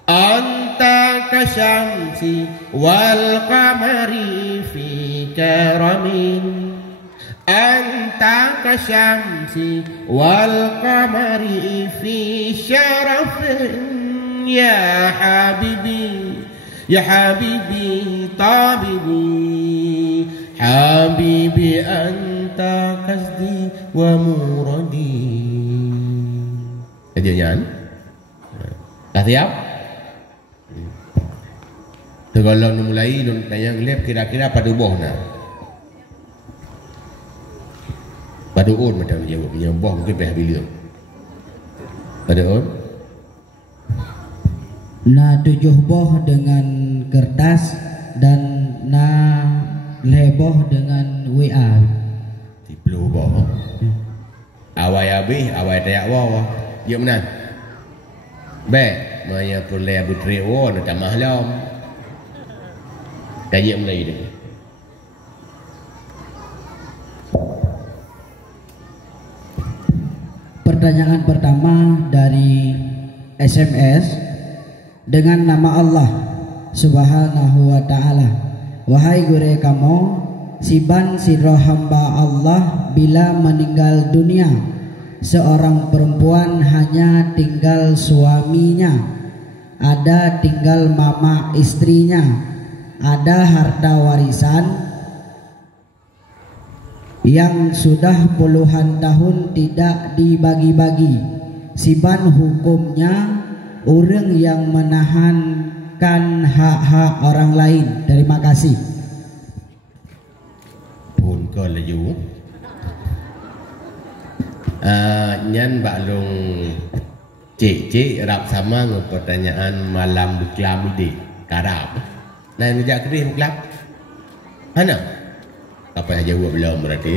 Anta kasyamsi wal qamari fi karamin Anta kasyamsi wal qamari fi syarafin Ya habibi tabibi Habibi anta qasdi wa muradi. Kajian dah siap? Kalau mulai nun tayang lep kira-kira pada boh na. Pada on macam jawab yang boh mungkin payah bila. Pada on. Na tujuh boh dengan kertas dan na leboh dengan WA. 10 boh. Awai habis, awai tayak bawah. Ya menan. Baik, maya pulai butre wo nak mahlam. Kajian mulai dia. Pertanyaan pertama dari SMS dengan nama Allah Subhanahu wa taala. Wahai gure kamu, siban sidro hamba Allah bila meninggal dunia, seorang perempuan hanya tinggal suaminya, ada tinggal mama istrinya, ada harta warisan yang sudah puluhan tahun tidak dibagi-bagi. Siban hukumnya orang yang menahankan hak-hak orang lain. Terima kasih. Pun kau laju. Nyan baklung cik rap sama nge pertanyaan malam buklam ide karab. Nah ngejak kerih buklam. Mana? Apa yang jawab belum berarti?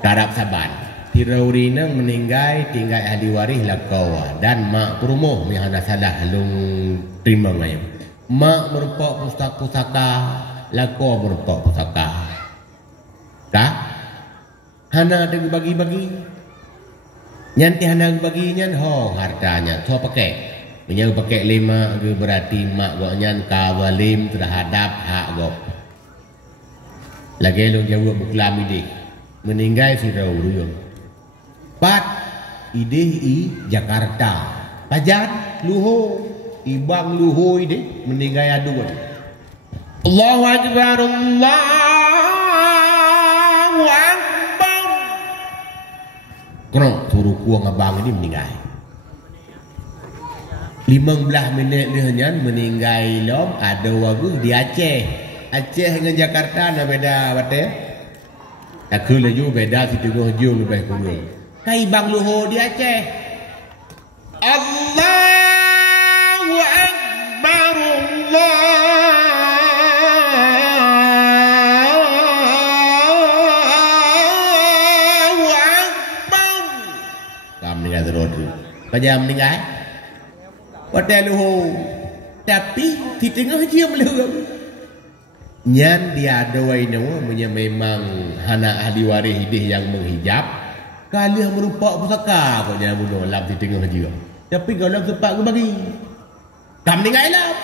Karab saban. Tiraurina meninggal tinggal ahli waris lakawa dan mak perumoh yang ada salah lung terima ngayam. Mak merupakan pusaka lakawa merupakan pusaka. Tak? Hana ada bagi-bagi. Nyanti hana bagi nyan ho hartanya so pakai. Punya pakai lima ke berarti mak goknya kawalim terhadap hak gok. Lagi lu jawab buklam ide meninggal si Raul. Pat ide i Jakarta. Pajan luho ibang luho ide meninggal adu. Allahu akbar Allahu akbar. Kena suruh kuang abang ini meninggal. 15 minit dia meninggal lom ada wagu di Aceh. Aceh dengan Jakarta na beda bate. Aku laju beda si tengah jauh lebih kurang. Kai bang luho di Aceh. Allahu akbar Allahu akbar. Kam meninggal terus. Pajam meninggal. Hotel luho. Tapi di tengah dia melurus. Nyan dia ada wainau memang anak ahli waris hidih yang menghijab. Kali merupak pusaka kau jangan bunuh lam di tengah dia. Tapi kalau sempat aku bagi. Kam tinggal lah.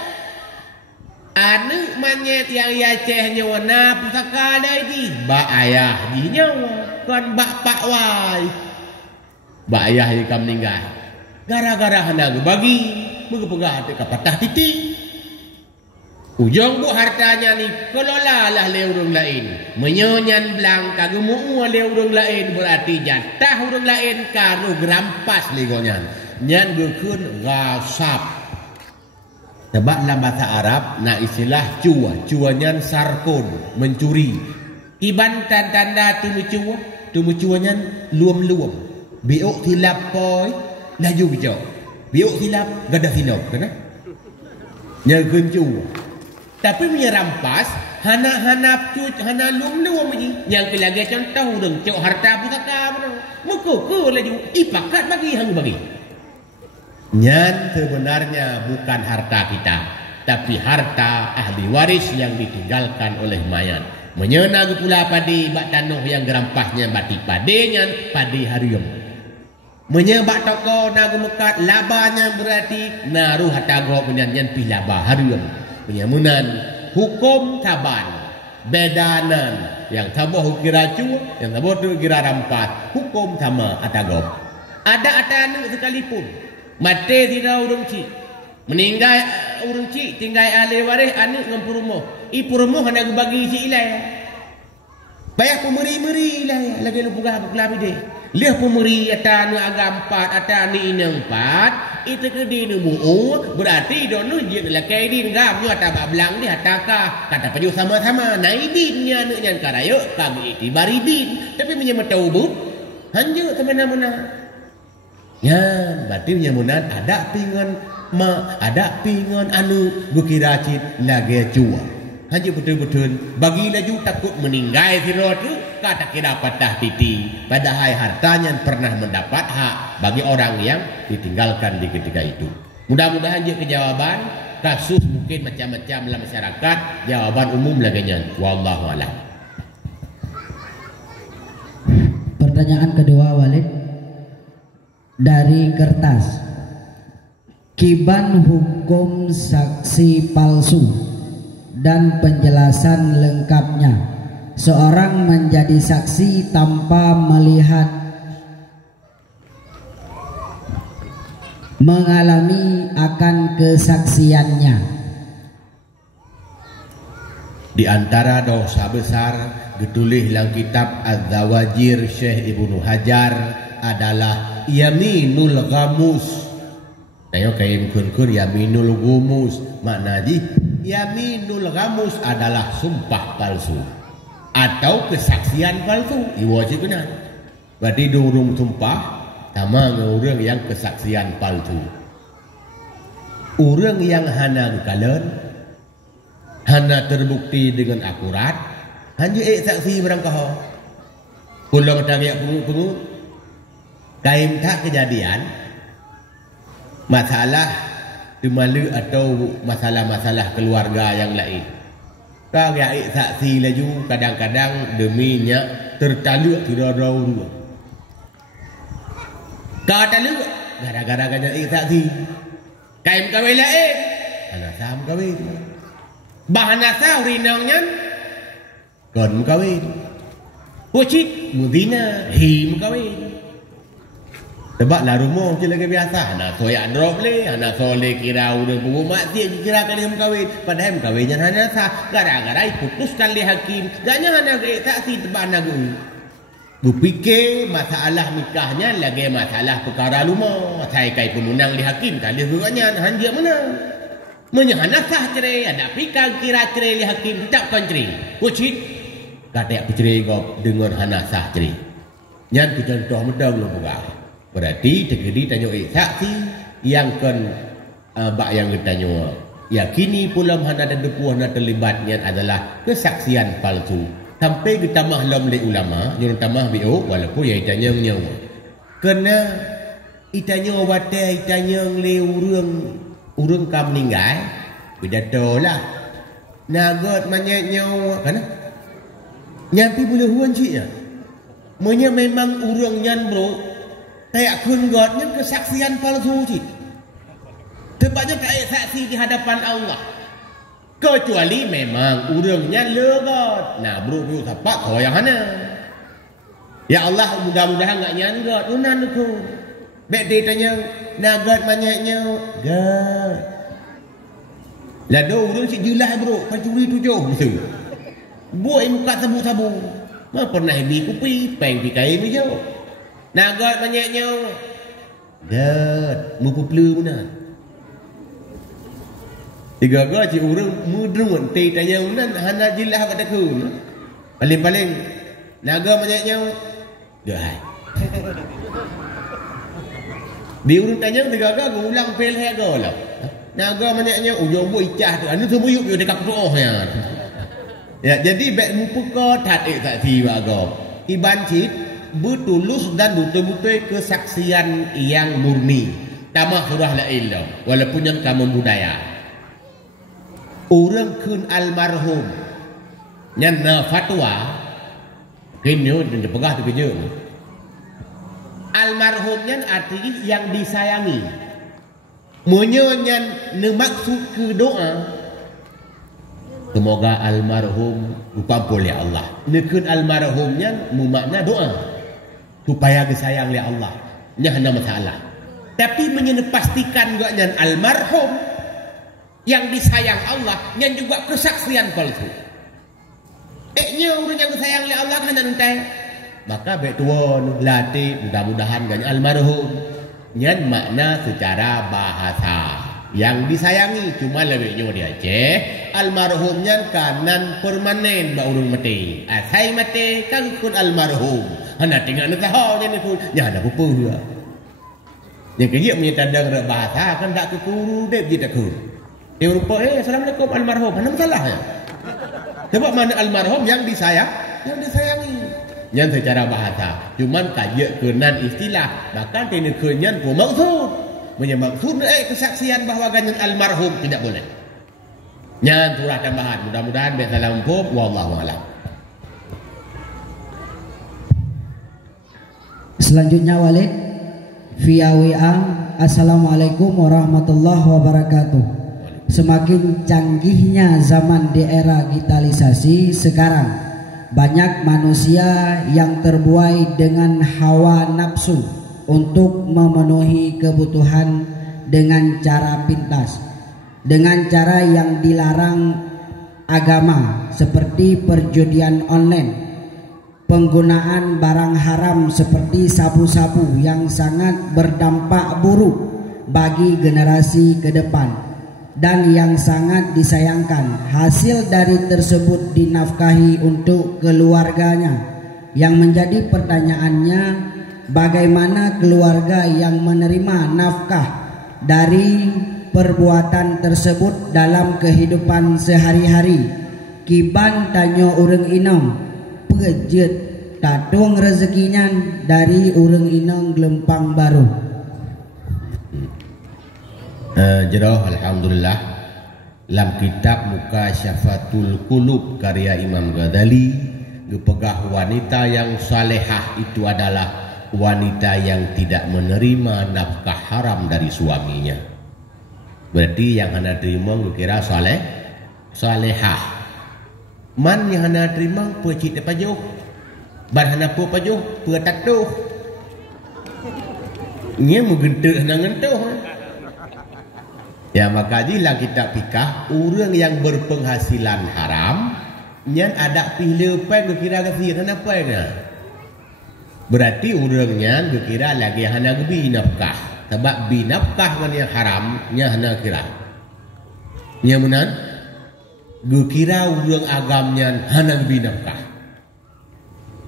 Anak manyet yang Aceh nyawa pusaka dah ini. Bak ayah di nyawa. Kan bak pak wai. Bak ayah yang kam tinggal. Gara-gara hendak bagi. Berpegah hati kapatah titik. Ujung bu hartanya ni kelolalah le urang lain. Menyonyan belang kagemu le urang lain berarti jatah urang lain karo gerampas ligonyan. Nyan gekeun gasap. Sebab dalam bahasa Arab na istilah cua. Cuanyan sarkon, mencuri. Iban tanda tumu cuanyan luam-luam. Biok tilap poi laju bijak. Biok hilap gadah hilap kena nyageun cua. Tapi punya rampas hana lum-lum ni yang kelagi contoh urang cok harta pusaka mana muka ke laju ipakat bagi hang bagi. Nyan sebenarnya bukan harta kita, tapi harta ahli waris yang ditinggalkan oleh mayat. Menyenang pula padi bak tanah yang gerampasnya bati padenya padi harium. Menyebak toko nagu mekat labanya berarti naruh hatago penyanyian pi laba harium. Penyamunan hukum taban bedanan yang taboh kira cu yang taboh tu kira rampas hukum sama hatago. Ada atanu sekalipun mati tidak urung ci meninggal urung ci tinggal ahli waris anak dengan purumoh. I purumoh hendak bagi ci ilai. Bayar pemeri-meri lah lagi lu pugah kelami dia. Lihat pemeri atau agak 4 atau ni 4 itu ke di nubu berarti dono je lelaki di ngam nyu atau belang di hataka kata peju sama-sama naidinnya nyan karayo kami itibari din tapi menyebut taubut hanya semena-mena ya berarti menyemunan ada pingan ada pingan anu bukiracit lagi cua hanya betul-betul bagi laju takut meninggal sirot tu kata kira patah titi padahal hartanya pernah mendapat hak bagi orang yang ditinggalkan di ketika itu. Mudah-mudahan dia kejawaban kasus mungkin macam-macam dalam masyarakat jawaban umum laganya wallahu a'lam. Pertanyaan kedua Walid dari kertas. Kiban hukum saksi palsu dan penjelasan lengkapnya. Seorang menjadi saksi tanpa melihat mengalami akan kesaksiannya. Di antara dosa besar ditulis dalam kitab Az-Zawajir Syekh Ibnu Hajar adalah yaminul ghamus. Ayo kayak kun yaminul gumus makna ji yaminul ghamus adalah sumpah palsu atau kesaksian palsu. Iwajib benar. Berarti durung sumpah sama dengan orang yang kesaksian palsu. Orang yang hana kalen, hana terbukti dengan akurat, hanya saksi berangkah. Pulang tangyak pungut-pungut, kaim tak kejadian, masalah temalu atau masalah-masalah keluarga yang lain. Kagak saksi laju kadang-kadang deminya tertaluk tidak tahu. Kata lu gara-gara kena saksi. Kain kawin lain. Hanasa kawin. Bahanasa urinangnya. Kon kawin. Pucik mudina him kawin. Sebab lah rumah je lagi biasa. Anak soyak drop le, anak soleh kira udah buku maksir kira kali kawin. Padahal kawinnya hanasa. Gara-gara putuskan li hakim. Gaknya anak saksi tebak nagu. Berfikir masalah nikahnya lagi masalah perkara rumah. Saya kai pemenang di hakim kali huranya hanjia menang. Menyahana sah cerai ada pikir kira cerai di hakim tak kan cerai. Pucit kata cerai kau dengan hana sah cerai. Nyan tu contoh medang lu buka. Berarti terjadi tanya saksi yang kan bak yang ditanya. Yakini pula hana dan depuh hana terlibatnya adalah kesaksian palsu. Sampai kita mahlam oleh ulama, yang tamah bio walaupun ia tanya nyawa. Kena itanya watai itanya oleh urang kam meninggal, pidato lah. Nagot manyat nyawa, kan? Nyampi boleh huan cik ya. Menya memang urang nyan bro, kayak kun got nyan kesaksian palsu cik. Tepatnya kayak saksi di hadapan Allah. Kecuali memang urangnya legot. Nah bro sapak kau yang mana? Ya Allah mudah-mudahan enggak nyanggot. Unan aku. Bek dia tanya, nagat manyaknya. Gad. Lah do urang si jelas bro, pancuri 7 gitu. Buat muka sabu-sabu. Ma pernah di kupi, peng pikai mi jo. Nagat manyaknya. Gad, mu puplu mana? Tiga gaji orang mudrun teh tanya unan hana jilah kat aku. Paling-paling naga banyaknya dah. Di urun tanya tiga gaji ulang pel hega lah. Naga banyaknya ujung bu icah tu. Anu semua yuk dekat doa ya. Ya jadi bek mupuka tatik tak tiba gop. Iban cit betulus dan betul-betul kesaksian yang murni. Tamah surah la ilah walaupun yang kamu budaya. Orang kun almarhum nyan fatwa kinyo dan pegah tu kerja almarhumnya artinya yang disayangi menyan maksud ke doa semoga almarhum upam oleh Allah nekun almarhumnya makna doa supaya disayang oleh Allah nya hana masalah tapi menyepastikan gak nyan almarhum yang disayang Allah yang juga kesaksian palsu. Nya orang yang disayang oleh Allah kan nanti. Maka betuan latih mudah-mudahan ganyan almarhum. Nyan makna secara bahasa yang disayangi cuma lebihnya dia ceh almarhumnya kanan permanen ba urang mati. Asai mati kan kun almarhum. Hana tinggal nak tahu ni pun nya ada apa dia. Yang kerja menyetadang bahasa kan tak kekuru dek je tak kuru. Dia berupa, Assalamualaikum almarhum. Mana masalah ya? Sebab mana almarhum yang disayangi. Yang secara bahasa. Cuman kaya kenan istilah. Bahkan tidak kenyan pun maksud. Maksud kesaksian bahawa ganyan almarhum tidak boleh. Yang surah tambahan. Mudah-mudahan biasa lampuk. Wallahualam. Selanjutnya Walid via WA. Assalamualaikum warahmatullahi wabarakatuh. Semakin canggihnya zaman di era digitalisasi sekarang, banyak manusia yang terbuai dengan hawa nafsu untuk memenuhi kebutuhan dengan cara pintas, dengan cara yang dilarang agama seperti perjudian online, penggunaan barang haram seperti sabu-sabu yang sangat berdampak buruk bagi generasi ke depan. Dan yang sangat disayangkan hasil dari tersebut dinafkahi untuk keluarganya. Yang menjadi pertanyaannya, bagaimana keluarga yang menerima nafkah dari perbuatan tersebut dalam kehidupan sehari-hari? Kiban tanya orang inong pejet tatung rezekinya dari orang inong Gelempang Baru. Jerah alhamdulillah dalam kitab Mukasyafatul Qulub karya Imam Ghazali gepegah wanita yang salehah itu adalah wanita yang tidak menerima nafkah haram dari suaminya. Berarti yang hana terima kira salehah. Man yang hana terima pecik pajuh. Bar hana pajuh petatuh. Nya menggentuk hana ngentuh. Ya maka jilah kita fikah orang yang berpenghasilan haram nyan ada pilih pai kira kasih hana pai na. Berarti orangnya kira lagi hana gebi nafkah. Sebab binafkah dengan yang haram nya hana kira. Nya menan kira urang agamnya hana binafkah.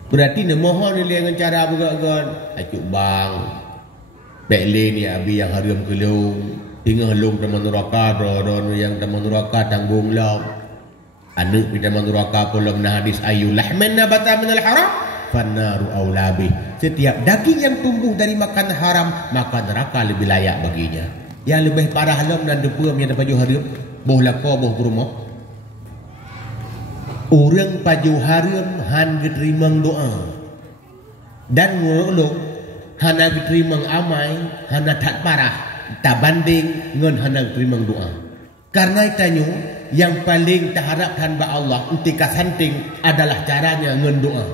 Berarti nemohon ni dengan cara begagan acuk bang. Bekle ni abi yang haram kelung, tinggal lung teman neraka don yang teman neraka tanggung law. Anu pi teman neraka kolom hadis ayu lahman nabata minal haram fannaru aulabi. Setiap daging yang tumbuh dari makan haram maka neraka lebih layak baginya. Yang lebih parah halam dan depuam yang baju haram boh lako boh berumah. Orang baju haram han diterimang doa dan ngolong hana diterimang amai hana tak parah tak banding ngan hana diterimang doa. Karena itanya yang paling terharap hamba Allah untika santing adalah caranya ngan doa.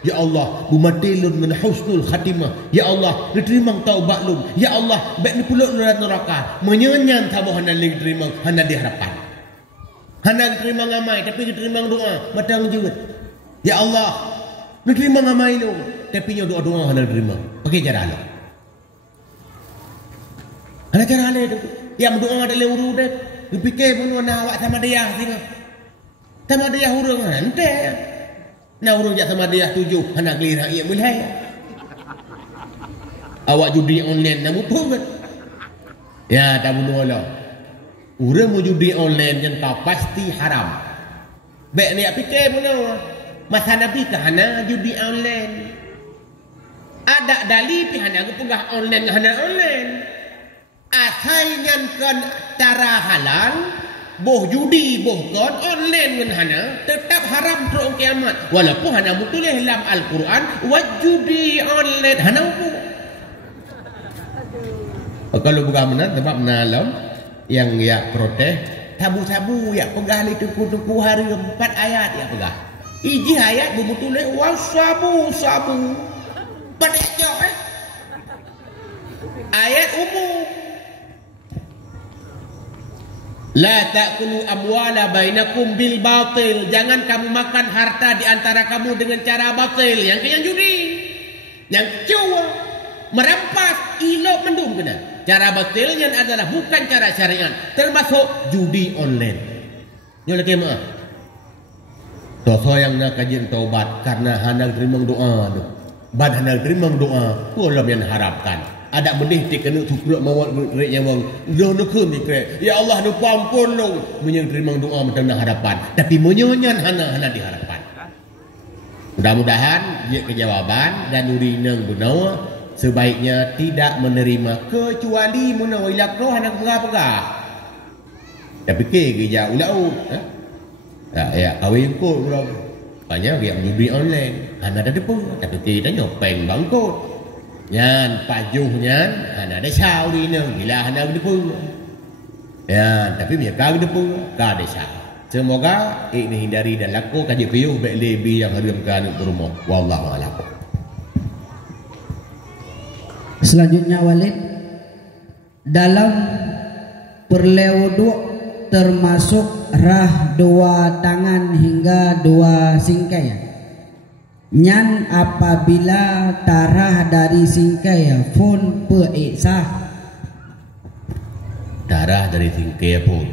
Ya Allah, bumatilun min husnul khatimah. Ya Allah, diterima taubat lum. Ya Allah, baik ni pulak dalam neraka. Menyenyan tabuh hana diterima, hana diharapkan. Hana diterima ngamai tapi diterima doa, matang jeut. Ya Allah, diterima ngamai lu, tapi nya doa-doa hana diterima. Pakai cara Allah. Hana cara Allah tu. Yang doa ada leuru dek. Dipikir pun awak sama dia sini. Sama dia hurung ante. Nah urang jak sama dia 7 anak gelira ia mulai. Awak judi online namu pun. Ya tak bunuh. Urang mau judi online yang tak pasti haram. Baik ni fikir bunuh. Masa Nabi kahana judi online. Ada dalil pi hana pegah online hana online. Asalnya kan cara halal boh judi boh kon online ngan hana tetap haram teruk kiamat walaupun hana mutulih dalam Al-Quran wajudi online hana pun. Kalau bukan benar sebab nalam yang ya protes sabu-sabu ya pegah li tuku-tuku hari 4 ayat ya pegah. Iji ayat mutulih wasabu sabu. Pada ayat umum. La ta'kulu amwala bainakum bil batil. Jangan kamu makan harta di antara kamu dengan cara batil. Yang yang judi, yang cua, merampas, ilok mendum kena. Cara batilnya adalah bukan cara syariat, termasuk judi online. Nyo lagi maaf. Dosa yang nak kajian taubat karena hendak terima doa. Bad hendak terima doa, pula yang harapkan. Ada benih ti kena tukrak mawat rek yang wang dah nak ni krek. Ya Allah nu ampun lu menyang terima doa macam harapan tapi menyanyan hana diharapkan. Mudah-mudahan dia kejawaban dan urinang benar sebaiknya tidak menerima kecuali menawa ilak roh hana pegah-pegah. Tapi ke jauh ulau ya kawin ko bro. Banyak dia judi online hana ada depu tapi tidak nyopeng bangkot. Yan pajuhnya hana ada sao di nang bila hana depu. Ya, tapi mereka depu ka desa. Semoga ini hindari dan laku kaji piuh baik lebih yang haram kan rumah. Wallahu a'lam. Selanjutnya Walid, dalam perlewudu termasuk rah 2 tangan hingga 2 singkai. Nyan apabila darah dari singkai pun peisah. Darah dari singkai pun.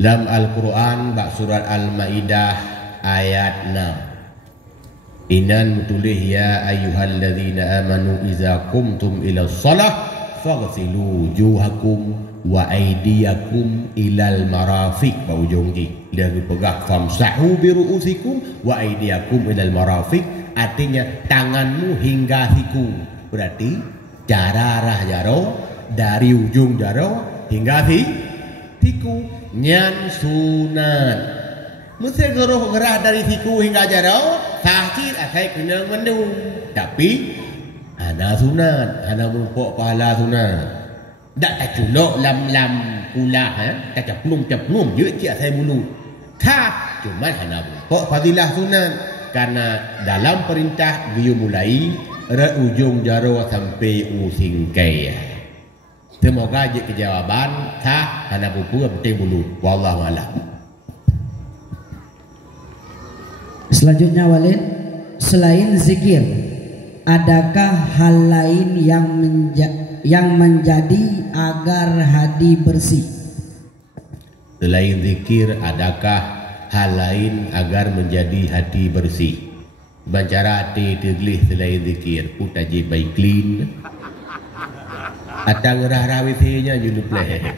Dalam Al-Quran bak surat Al-Maidah ayat 6. Inan mutulih ya ayyuhalladzina amanu iza kumtum ila shalah faghsilu wujuhakum wa aydiyakum ilal marafiq ba ujung ni dia pegah famsahu bi ru'usikum wa aydiyakum ilal marafiq artinya tanganmu hingga siku berarti cara rah jaro dari ujung jaro hingga siku nyan sunat mesti geroh gerah dari siku hingga jaro tahkir akai kena mendung tapi ada sunat ada merupakan pahala sunat. Tak culok lam kulah kacap plum je cik saya mulut. Tak, cuma hana pokok fadilah sunat karena dalam perintah dia mulai ujung jaro sampai usingkai. Semoga je kejawaban tak hana buku penting mulut. Wallahu a'lam. Selanjutnya Walid, selain zikir, adakah hal lain yang menjadi agar hati bersih? Selain zikir, adakah hal lain agar menjadi hati bersih? Bancara hati tergelih selain zikir, putaji baik clean. Atang rah-rawitnya junub leh.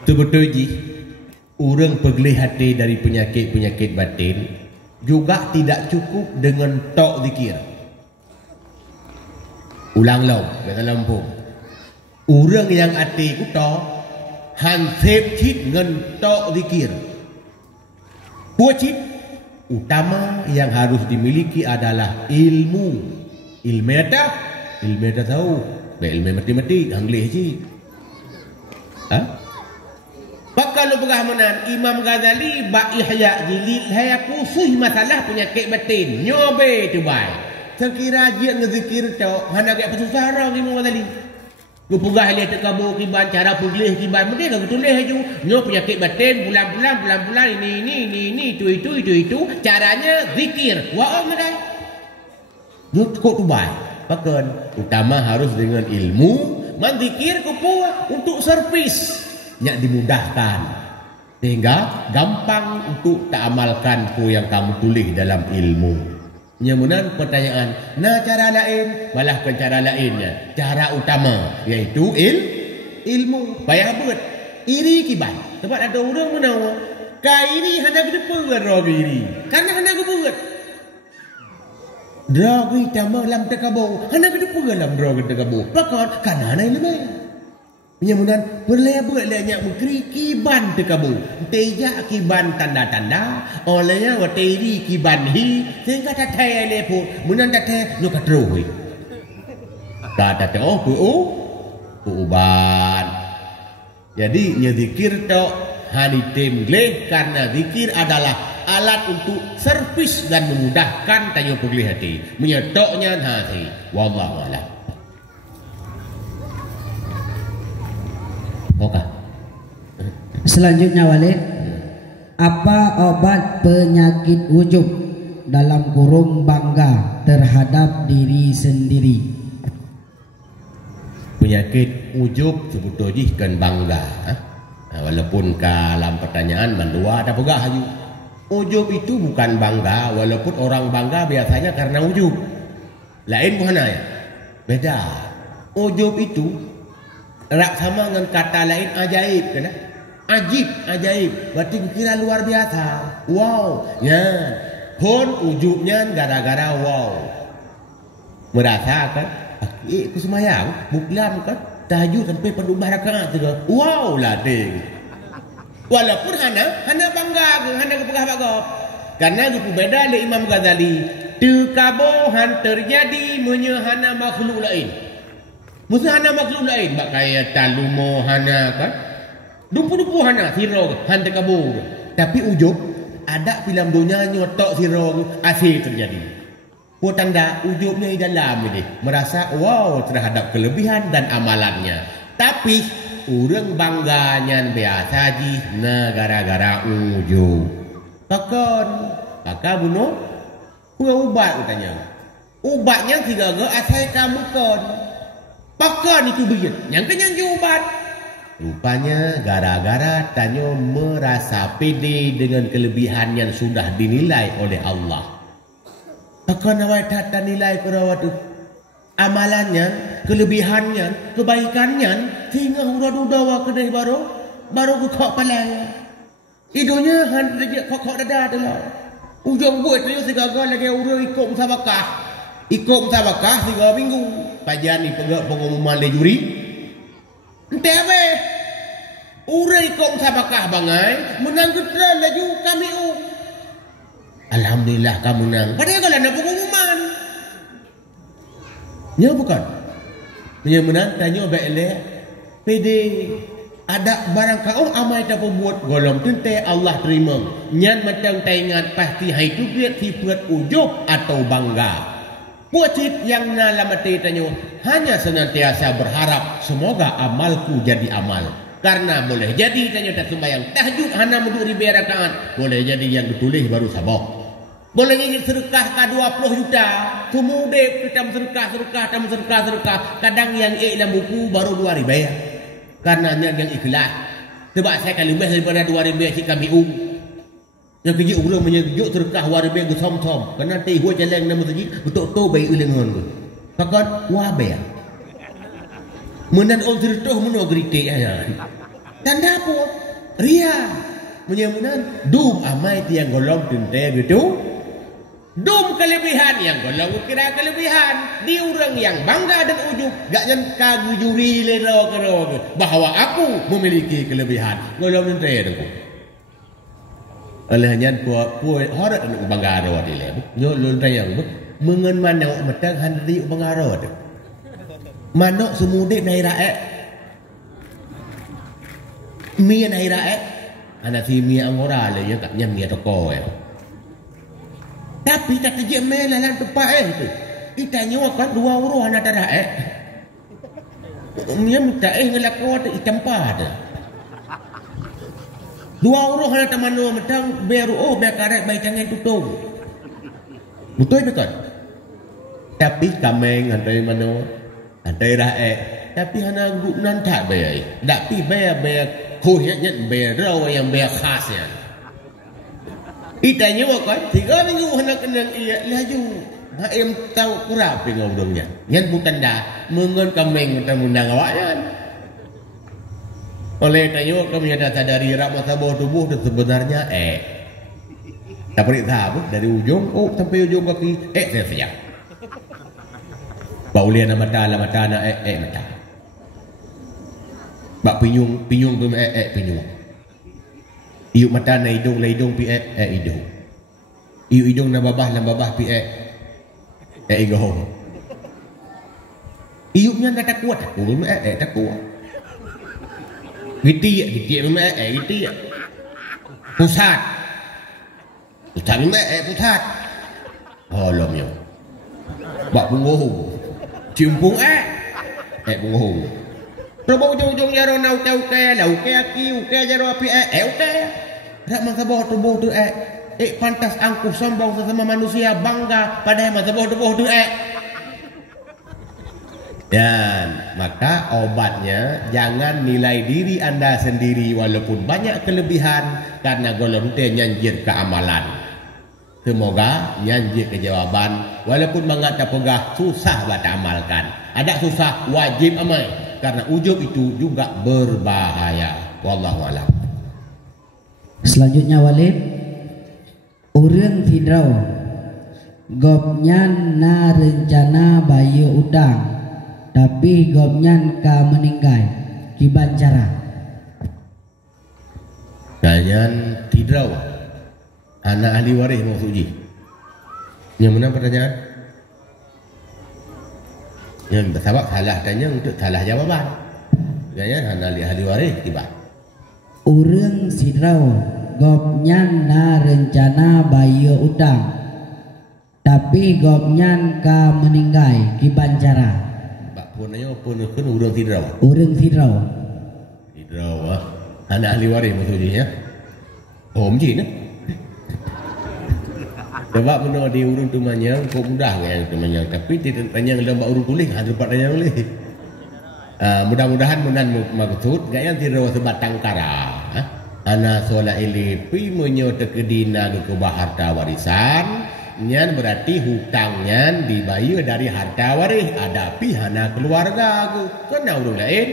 Itu betul ji. Orang pergelih hati dari penyakit-penyakit batin juga tidak cukup dengan tok zikir. Ulang lau, kata Lampung. Orang yang hati ku tok hansip cit dengan tok zikir. Pucit utama yang harus dimiliki adalah ilmu. Ilmu tahu. Ilmu matematik, English je. Kalau berahmanan Imam Ghazali bak Ihya jilid saya khusus masalah penyakit batin nyobe tu baik. Sekira dia ngezikir tok hana gak pesusah orang Imam Ghazali. Gupugah lihat kabur kiban cara pergelih kiban mesti dah tulis je nyo penyakit batin bulan-bulan ini itu caranya zikir. Wa amrai. Nyo kok tu baik. Bahkan utama harus dengan ilmu, menzikir kupu untuk servis. Nyak dimudahkan sehingga gampang untuk tak amalkan apa yang kamu tulis dalam ilmu. Kemudian pertanyaan, nah cara lain, malah ke cara lainnya, cara utama iaitu ilmu. Payah buat iri kiban. Sebab ada orang menawa kairi hendak berdepan iri. Karena hendak buat dragi utama dalam tekabau, hendak berdepan dalam dragi tekabau. Bahkan karena lain lebih. Kemudian berlebat-lebat banyak berkeri kiban tekabu. Tejak kiban tanda-tanda. Olehnya wateri kiban hi. Sehingga tatai leput. Kemudian tatai nukat roh. Tatai uban. Jadi nyezikir tok hani temgleh. Karena zikir adalah alat untuk servis dan memudahkan tanya pergelih hati. Menyetoknya hati. Wallahu a'lam. Selanjutnya Walid, apa obat penyakit ujub dalam kurung bangga terhadap diri sendiri? Penyakit ujub sebetulnya kan bangga. Walaupun dalam pertanyaan mandua ada pegah haju. Ujub itu bukan bangga, walaupun orang bangga biasanya karena ujub. Lain bukan ya? Beda. Ujub itu rak sama dengan kata lain ajaib, kan? Ajaib. Berarti kira luar biasa. Wow, ya. Pun ujubnya gara-gara wow. Merasa kan? Aku semayang, bukan kan? Tahajud sampai pendubah rakaat juga. Wow lah ding. Walaupun hana bangga, hana kepegah-pegah. Karena itu beda dengan Imam Ghazali. Tekabohan terjadi menyehana makhluk lain. Mesti hana makhluk lain. Bak kaya talumo hana kan? Dumpu-dumpu hana sirog han tekabur. Tapi ujub ada film dunia nyotok sirog asyik terjadi. Tanda ujubnya di dalam ini merasa wow terhadap kelebihan dan amalannya. Tapi orang bangganya biasa ji gara-gara ujub. Kakak bunuh ubat katanya. Ubatnya tiga asal kamu kon. Pakan itu biar. Yang kenyang ubat. Rupanya gara-gara tanya merasa pede dengan kelebihan yang sudah dinilai oleh Allah. Pakan awak tak nilai kerawat itu. Amalannya, kelebihannya, kebaikannya, sehingga udah kedai baru kekok palanya. Hidupnya hanya kok dada adalah. Ujung buat dia segala lagi urut ikut musabakah. Ikut musabakah 3 minggu. Kajian ni pengumuman lejuri. Entah apa. Urut ikut musabakah bangai. Menang keteran laju kami. Alhamdulillah kamu menang. Padahal kalau ada pengumuman. Ya bukan. Punya menang tanya baik eleh. PD ada barang kau amai tak buat golong tente Allah terima nyan macam taingat pasti hai tu dia sifat ujub atau bangga. Wajib yang nalamati tanyo hanya senantiasa berharap semoga amalku jadi amal. Karena boleh jadi tanyo tak sembahyang tahajud hana muduk ribu rakaat, boleh jadi yang ditulis baru sabah. Boleh jadi sedekah ka 20 juta, kemudian kita sedekah. Kadang yang dalam buku baru 2 ribu. Karena yang ikhlas. Sebab saya kalau lebih daripada 2 ribu si kami yang kerja orang menyejuk sedekah 2 ribu ke som-som. Karena teh jalan nama masjid betul-betul baik ulengan tu. Pakat wabe. Menan on cerita meno gerite ya. Tanda apa? Ria. Menyemunan dum amai tiang golong tente gitu. Dum kelebihan yang golong kira kelebihan di orang yang bangga dan ujub gak yang kagujuri lero bahwa aku memiliki kelebihan golong tente itu. Olehnya puai orang bangga ro di lem. Nyo lun tayang mengen manau metang handri bangga ro. Manok semudik nai raek. Mie nai raek. Anak si mie angora le yang tak nyam mie toko ya. Tapi tak kerja mela lan tepat tu. Kita nyawa kan 2 euro anak tak raek. Mie minta ngelako tu icampa tu. 2 euro anak tak mano metang beru ber karet bai jangan tutung. Betul betul. Tapi kameng andai mano andai raek tapi hana guna tak bayar. Tapi bayar kuhnya bayar yang bayar khasnya. Itanya kan 3 minggu hana kenang ia laju. Haim tahu kurap ngomongnya. Yang bukan dah mengon kameng mundang awaknya. Oleh tanya kami ada sadari rak masa bawah tubuh dan sebenarnya tak perintah dari ujung sampai ujung kaki saya siap. Paulian mata mata na mata. Bak pinyung tu pinyung. Iuk mata na hidung pi hidung. Iuk hidung na babah pi hidung. Iuknya tak kuat aku tak kuat. Giti memang giti. Pusat memang pusat. Holomnya. Bak bungoh. Cimpung bungoh. Probo ujung jaro nau tau ke lau ke aki ke jaro api ke. Rak masa bawah tubuh tu pantas angkuh sombong sesama manusia bangga pada masa bawah tubuh tu Dan maka obatnya jangan nilai diri anda sendiri walaupun banyak kelebihan karena golong teh nyanjir keamalan. Semoga nyanjir kejawaban walaupun mengata pegah susah buat amalkan. Ada susah wajib amal karena ujub itu juga berbahaya. Wallahu a'lam. Selanjutnya Walid, urang tidrau gopnyan na rencana bayu udang tapi gopnyan ka meninggal kiban cara. Kanyan tidrau anak ahli waris mau uji. Yang mana pertanyaan? Yang bersabak salah tanya untuk salah jawaban. Kanyan anak ahli waris tiba. Urang sidrau gopnyan na rencana bayu udang tapi gopnyan ka meninggal kiban cara. Punanya pun urang tidrau. Urang tidrau. Tidrau anak ahli waris maksudnya. Mungkin sebab benda di urung tu manyang kau mudah kan tu manyang tapi tidak tanya dalam urung tulis ada tempat tanya boleh. Mudah-mudahan menan maksud gaya tidrau sebatang kara. Ana solat ili pi menyo tekedina ke harta warisan. Nyan berarti hutangnya dibayar dari harta waris ada pihana keluarga aku kena urung lain.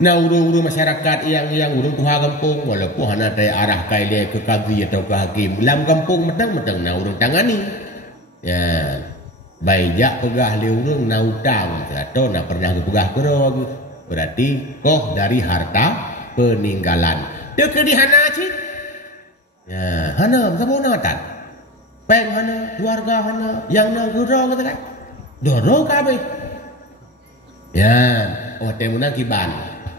Nah urung-urung masyarakat yang urung tuha kampung walaupun hana dari arah kaile ke kazi atau ke hakim dalam kampung metang-metang na urung tangani. Ya baijak pegah le urung na hutang atau na pernah pegah kero aku berarti koh dari harta peninggalan. Deke di hana cik. Ya hana sabona tak. Peng hana, keluarga hana, yang nak gurau kata kan? Dorong kabeh. Ya, oh temuna kiban.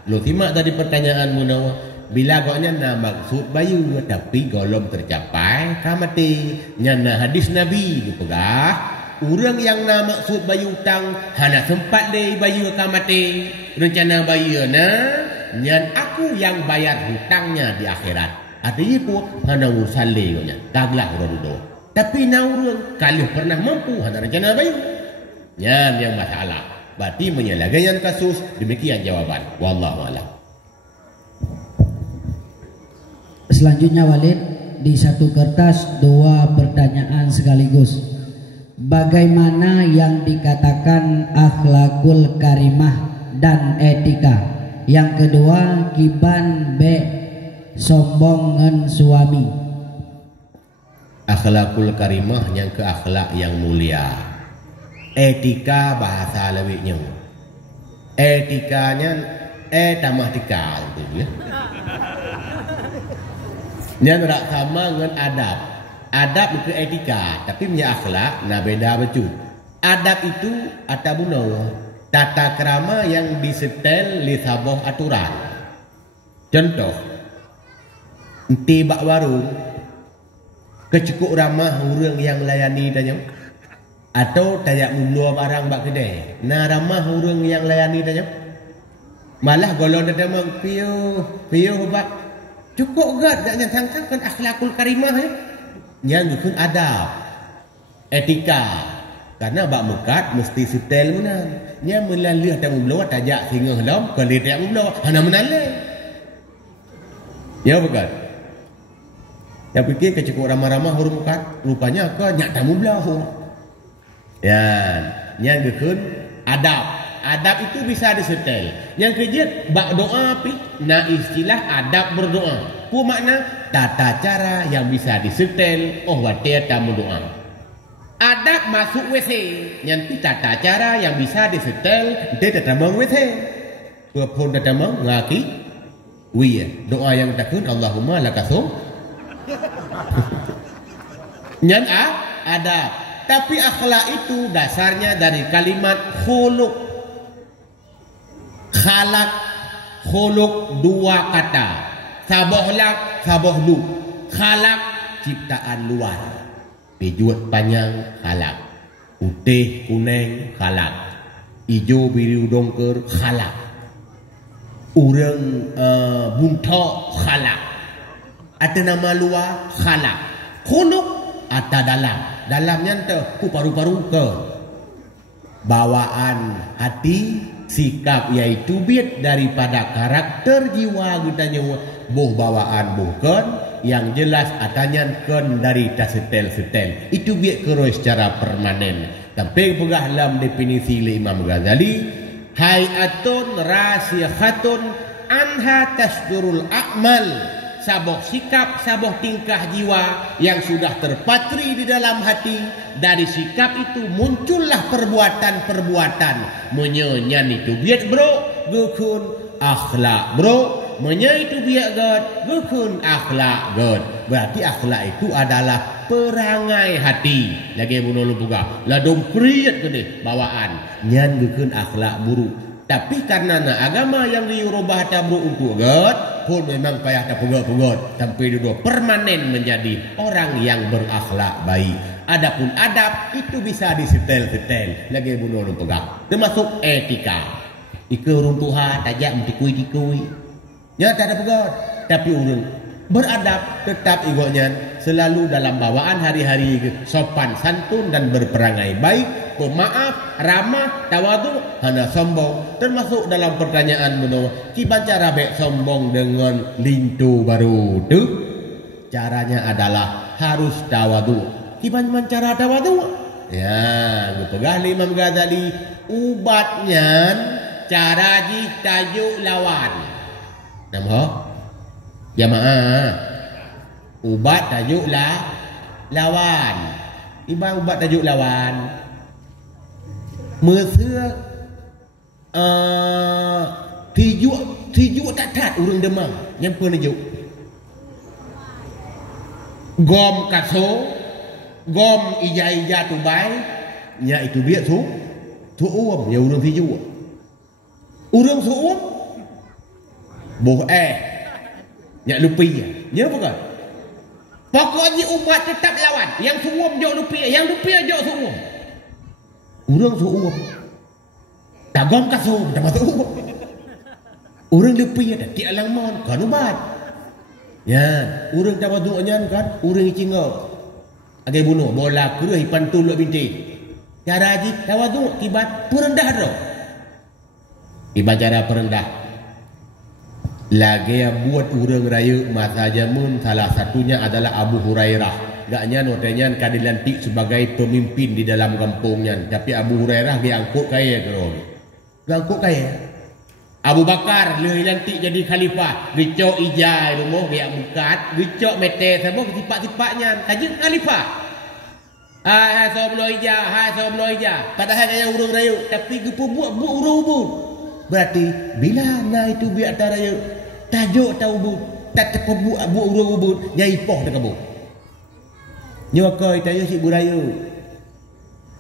Lo simak tadi pertanyaan muna. Bila goknya na maksud bayu tapi golom tercapai kamati. Nyana hadis Nabi dipegah. Orang yang na maksud bayu utang hana sempat deh bayu kamati. Rencana bayu na nyan aku yang bayar hutangnya di akhirat. Artinya ku hana urusan le goknya. Kaglah rodo. Tapi na orang kalau pernah mampu hana rencana bayu. Nyan yang masalah. Berarti menyelagaikan kasus. Demikian jawaban. Wallahu a'lam. Selanjutnya Walid, di satu kertas 2 pertanyaan sekaligus. Bagaimana yang dikatakan akhlakul karimah dan etika? Yang kedua, kiban be sombong ngen suami. Akhlakul karimah yang ke akhlak yang mulia. Etika bahasa lebihnya. Etikanya tamah tika gitu ya. Yang tak sama dengan adab. Adab itu etika, tapi punya akhlak nah beda betul. Adab itu atabuno tata krama yang disetel li saboh aturan. Contoh, enti bak warung kecukuk ramah orang yang layani tanya. Atau tayak mulu barang bak kedai. Nah ramah orang yang layani tanya. Malah golong datang piu bak. Cukup gak nak nyangkan akhlakul karimah ya. Yang pun adab. Etika. Karena bak mekat mesti setel menan. Nya melalui datang mulu tajak singa helam kali tayak mulu hana menalai. Ya bukan. Yang fikir kecukup ramah-ramah orang mekat rupanya ke nyak tamu belah. Ya, yang gekun adab. Adab itu bisa disetel. Yang kerja bak doa pi, na istilah adab berdoa. Pu makna tata cara yang bisa disetel. Oh watir tamu doa. Adab masuk WC. Yang tata cara yang bisa disetel. Dia tetap mau WC. Kepun tetap mau ngaki. Wih, doa yang takun Allahumma lakasum. Yang adab. Tapi akhlak itu dasarnya dari kalimat khuluq. Khalaq, khuluq 2 kata. Sabohlak, sabohlu. Khalaq ciptaan luar. Pijut panjang khalaq. Putih kuning khalaq. Ijo biru dongker khalaq. Urang buntok khalaq. Ada nama luar khalaq. Khuluq atau dalam. Dalamnya tu paru-paru ke bawaan hati sikap yaitu biat daripada karakter jiwa kita nyawa boh bawaan bukan yang jelas atanya kan dari tasetel-setel itu biat keroi secara permanen. Tapi pegah dalam definisi Imam Ghazali hayatun rasiyatun anha tasdurul a'mal. Saboh sikap, saboh tingkah jiwa yang sudah terpatri di dalam hati. Dari sikap itu muncullah perbuatan-perbuatan. Menyanyian itu biat bro, gukun akhlak bro. Menyanyi itu biat god, gukun akhlak god. Berarti akhlak itu adalah perangai hati. Lagi bunuh lu buka. Ladung kriat gede bawaan. Nyan gukun akhlak buruk. Tapi karena agama yang diubah tabru untuk god, pun memang payah tak pegot-pegot sampai dua permanen menjadi orang yang berakhlak baik. Adapun adab itu bisa disetel-setel. Lagi bunuh lu pegang. Termasuk etika. Ika runtuhan tajak mentikui-tikui. Ya tak ada pegot. Tapi orang beradab tetap igoknya selalu dalam bawaan hari-hari sopan santun dan berperangai baik. Pemaaf, ramah, tawadu, hana sombong. Termasuk dalam pertanyaan menurut kiban cara bek sombong dengan lintu baru tu. Caranya adalah harus tawadu. Kiban cara tawadu? Ya, gepegah Imam Ghazali ubatnya cara jih tajuk lawan. Nama jamaah. Ubat tajuk lawan. Ibang ubat tajuk lawan. Mesra tijuk tak urang demam yang penejuk gom kaso gom ija-ija tubai nya itu biak tu uam ya urang tijuk Urang suum boh nyak lupi ya bukan. Pokoknya umat tetap lawan. Yang suum jok lupi, yang lupi jok suum. Urang suum. Tagom kasum dah masuk. Urang lupi ada ti alang mon kan umat. Ya, urang tawaduk nyan kan, urang cingok. Agai bunuh bola kerih pantul lo binti. Cara haji tawaduk tibat perendah ro. Tiba cara perendah. Lagi yang buat urang raya masa jamun salah satunya adalah Abu Hurairah. Gaknya notenya kadilantik sebagai pemimpin di dalam kampungnya. Tapi Abu Hurairah dia angkut kaya ke orang. Dia angkut kaya. Abu Bakar dia lantik jadi khalifah. Gecok ijai rumah dia bukat. Gecok mete semua ketipak-tipaknya. Kaji khalifah. Hai soblo ija. Padahal dia urang raya. Tapi dia buat urang-urang. Berarti bila na itu biar tak raya. Tajuk tahu bu. Tak terpebuat buat urang-urang. Nyai poh dekat bu. Nyokai tajuk si buraya.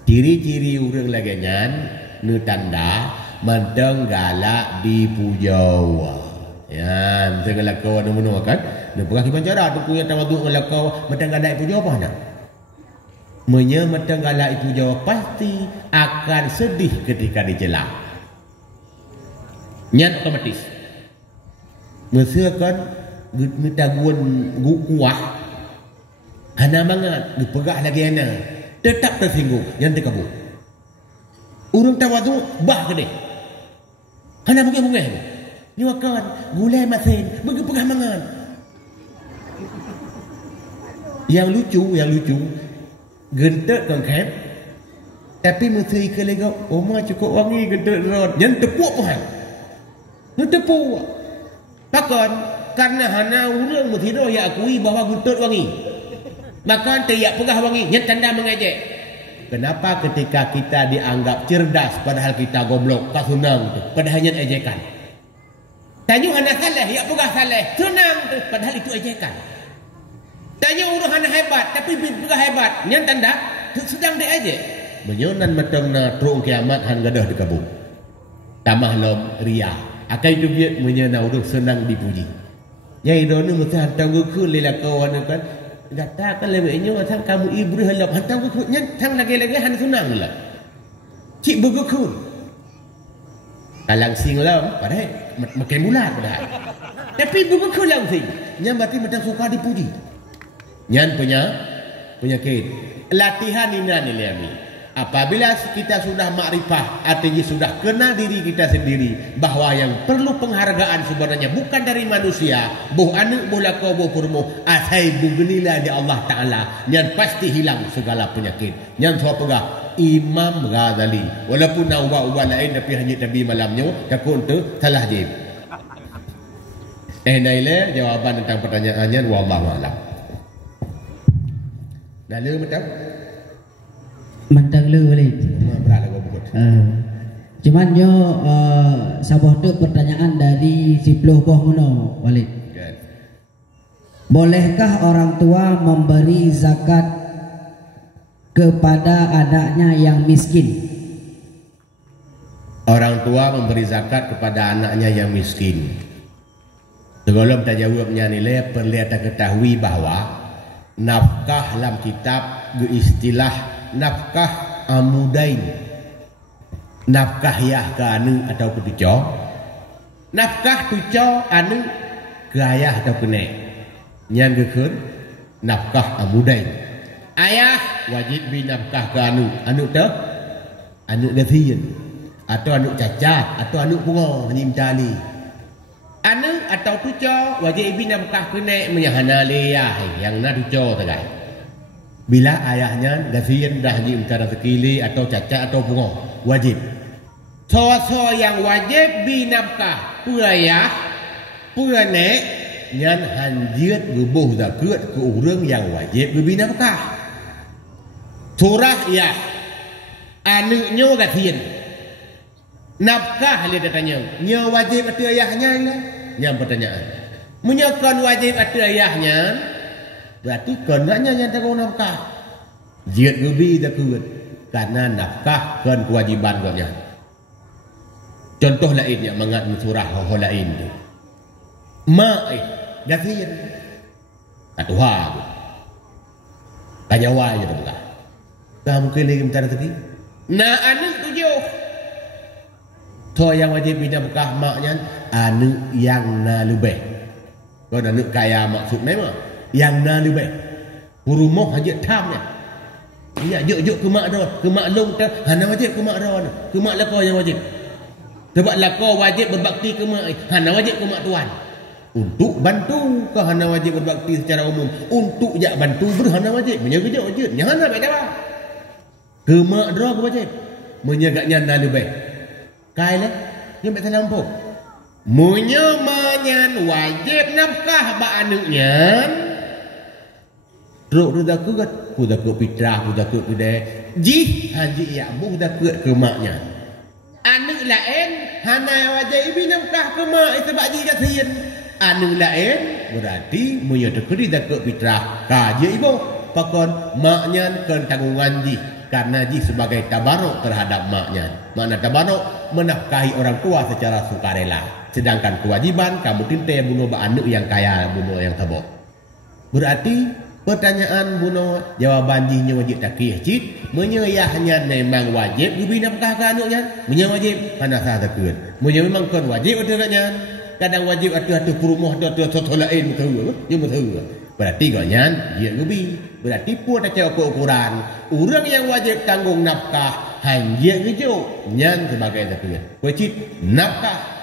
Ciri-ciri urang lagi nyan. Nu tanda. Mentang galak di pujau. Ya, mentang galak kau ada menua kan? Dia pergi penjara tu punya tawaduk galak kau mentang galak di pujau apa nak? Mentang galak di pujau pasti akan sedih ketika dicelah. Nyan otomatis. Masa kan minta kuah. Hana mangat, dipegak lagi hana. Tetap tersinggung, yang terkabur. Urang tawaduk bah ke dia. Hana bunga-bunga. Ni wakan gulai masin, bagi pegah mangan. Yang lucu, gentek kan kan. Tapi mesti ikan lagi, oma cukup wangi gentek rot. Yang tepuk pun. Yang tepuk. Takkan karena hana urang mesti dah ya akui bahawa gentek wangi. Maka tiap pegah wangi, yang tanda mengejek. Kenapa ketika kita dianggap cerdas padahal kita goblok, tak senang tu, padahal hanya ejekan. Tanya anak salah, ya pegah salah, senang tu, padahal itu ejekan. Tanya urang anak hebat, tapi pegah hebat, yang tanda sedang diejek. Menyonan matangna terung kiamat han gadah di kabung. Tamah lom ria. Akai tu biat menyana urang senang dipuji. Nyai donu mesti hantar ke lelak kawan kan. Katakan lebihnya tang kamu ibrih halap hantar berikutnya tang lagi-lagi han sunang lah. Cik bergekun. Kalang sing lam padahal makin bulat padahal. Tapi bergekun lang sing. Nyan berarti macam suka dipuji. Nyan penyakit. Latihan ini ni. Apabila kita sudah makrifah, artinya sudah kenal diri kita sendiri bahawa yang perlu penghargaan sebenarnya bukan dari manusia, buh anak bola kau buh kurmo, asai bugenilah di Allah Taala, yang pasti hilang segala penyakit. Yang suap pegah Imam Ghazali, walaupun ubah lain tapi hanya Nabi malamnya, takut tu salah jib. Naila jawaban tentang pertanyaannya, wallahu a'lam. Naila macam Mentang lu balik. Cuman yo sabah tu pertanyaan dari si Pluh Boh Muno balik. Bolehkah orang tua memberi zakat kepada anaknya yang miskin? Orang tua memberi zakat kepada anaknya yang miskin. Sebelum kita jawabnya nilai perlu kita ketahui bahawa nafkah dalam kitab istilah nafkah amudain, nafkah yah ke anu atau ke tuco, nafkah tuco anu ke ayah atau ke nek. Yang gekun nafkah amudain. Ayah wajib bi nafkah ke anu tu anu gathien atau anu cacat atau anu pungo hanyim tali. Anu atau tuco wajib bi nafkah ke nek menyahana leyah yang na tuco tegai. Bila ayahnya gafian dah haji antara sekili atau cacat atau pungo wajib. So yang wajib binafkah ayah pura nek nyan hanjiat gebuh zakat ke urang yang wajib binafkah. Surah ya anaknya gafian. Nafkah dia tanya, nya wajib atu ayahnya lah. Yang pertanyaan. Menyakan wajib atu ayahnya berarti kenanya yang tak nafkah. Jiat gebi tak kuat karena nafkah kan kewajiban katnya. Contoh lain yang mengat surah hal lain tu. Gathir. Katuha tu. Kanyawa je tu bukan. Tak mungkin lagi bentar tadi. Anak 7. So yang wajib bina bekah maknya anak yang lebih. Kau anak kaya maksud memang yang lebih. Rumah aja tamnya. Ya juk ke mak dah, ke mak long dah. Hana wajib ke mak dah. Ke mak lako yang wajib. Sebab lako wajib berbakti ke mak. Hana wajib ke mak tuan. Untuk bantu ke hana wajib berbakti secara umum. Untuk jak bantu berhana wajib. Menjaga je. Jangan nak dah. Ke mak dah ke wajib. Menyagaknya na lebih. Kailah, yang betul nampak. Menyamanyan wajib nafkah ba anaknya. Teruk dah ku dah ke fitrah, ku dah ke kedai. Haji ya buh dah ke maknya. Anak lain hana wajib nafkah ke mak sebab ji kasihan. Anak lain berarti menyatakan dah ke fitrah. Kaji ibu pakon maknya kan tanggungan ji. Karena ji sebagai tabaruk terhadap maknya. Makna tabaruk menafkahi orang tua secara sukarela. Sedangkan kewajiban kamu tinta bunuh anak yang kaya, bunuh yang tabok. Berarti pertanyaan bunuh jawaban jinya wajib takiyah cik. Menyayahnya memang wajib gubi nafkah ke anaknya. Wajib mana sah takut. Memang kan wajib aturnya. Kadang wajib atur perumah atur lain betul. Ya betul. Berarti ganyan dia gubi. Berarti pun ada ukuran. Orang yang wajib tanggung nafkah hanya kejuk nyan sebagai zakir. Wajib nafkah.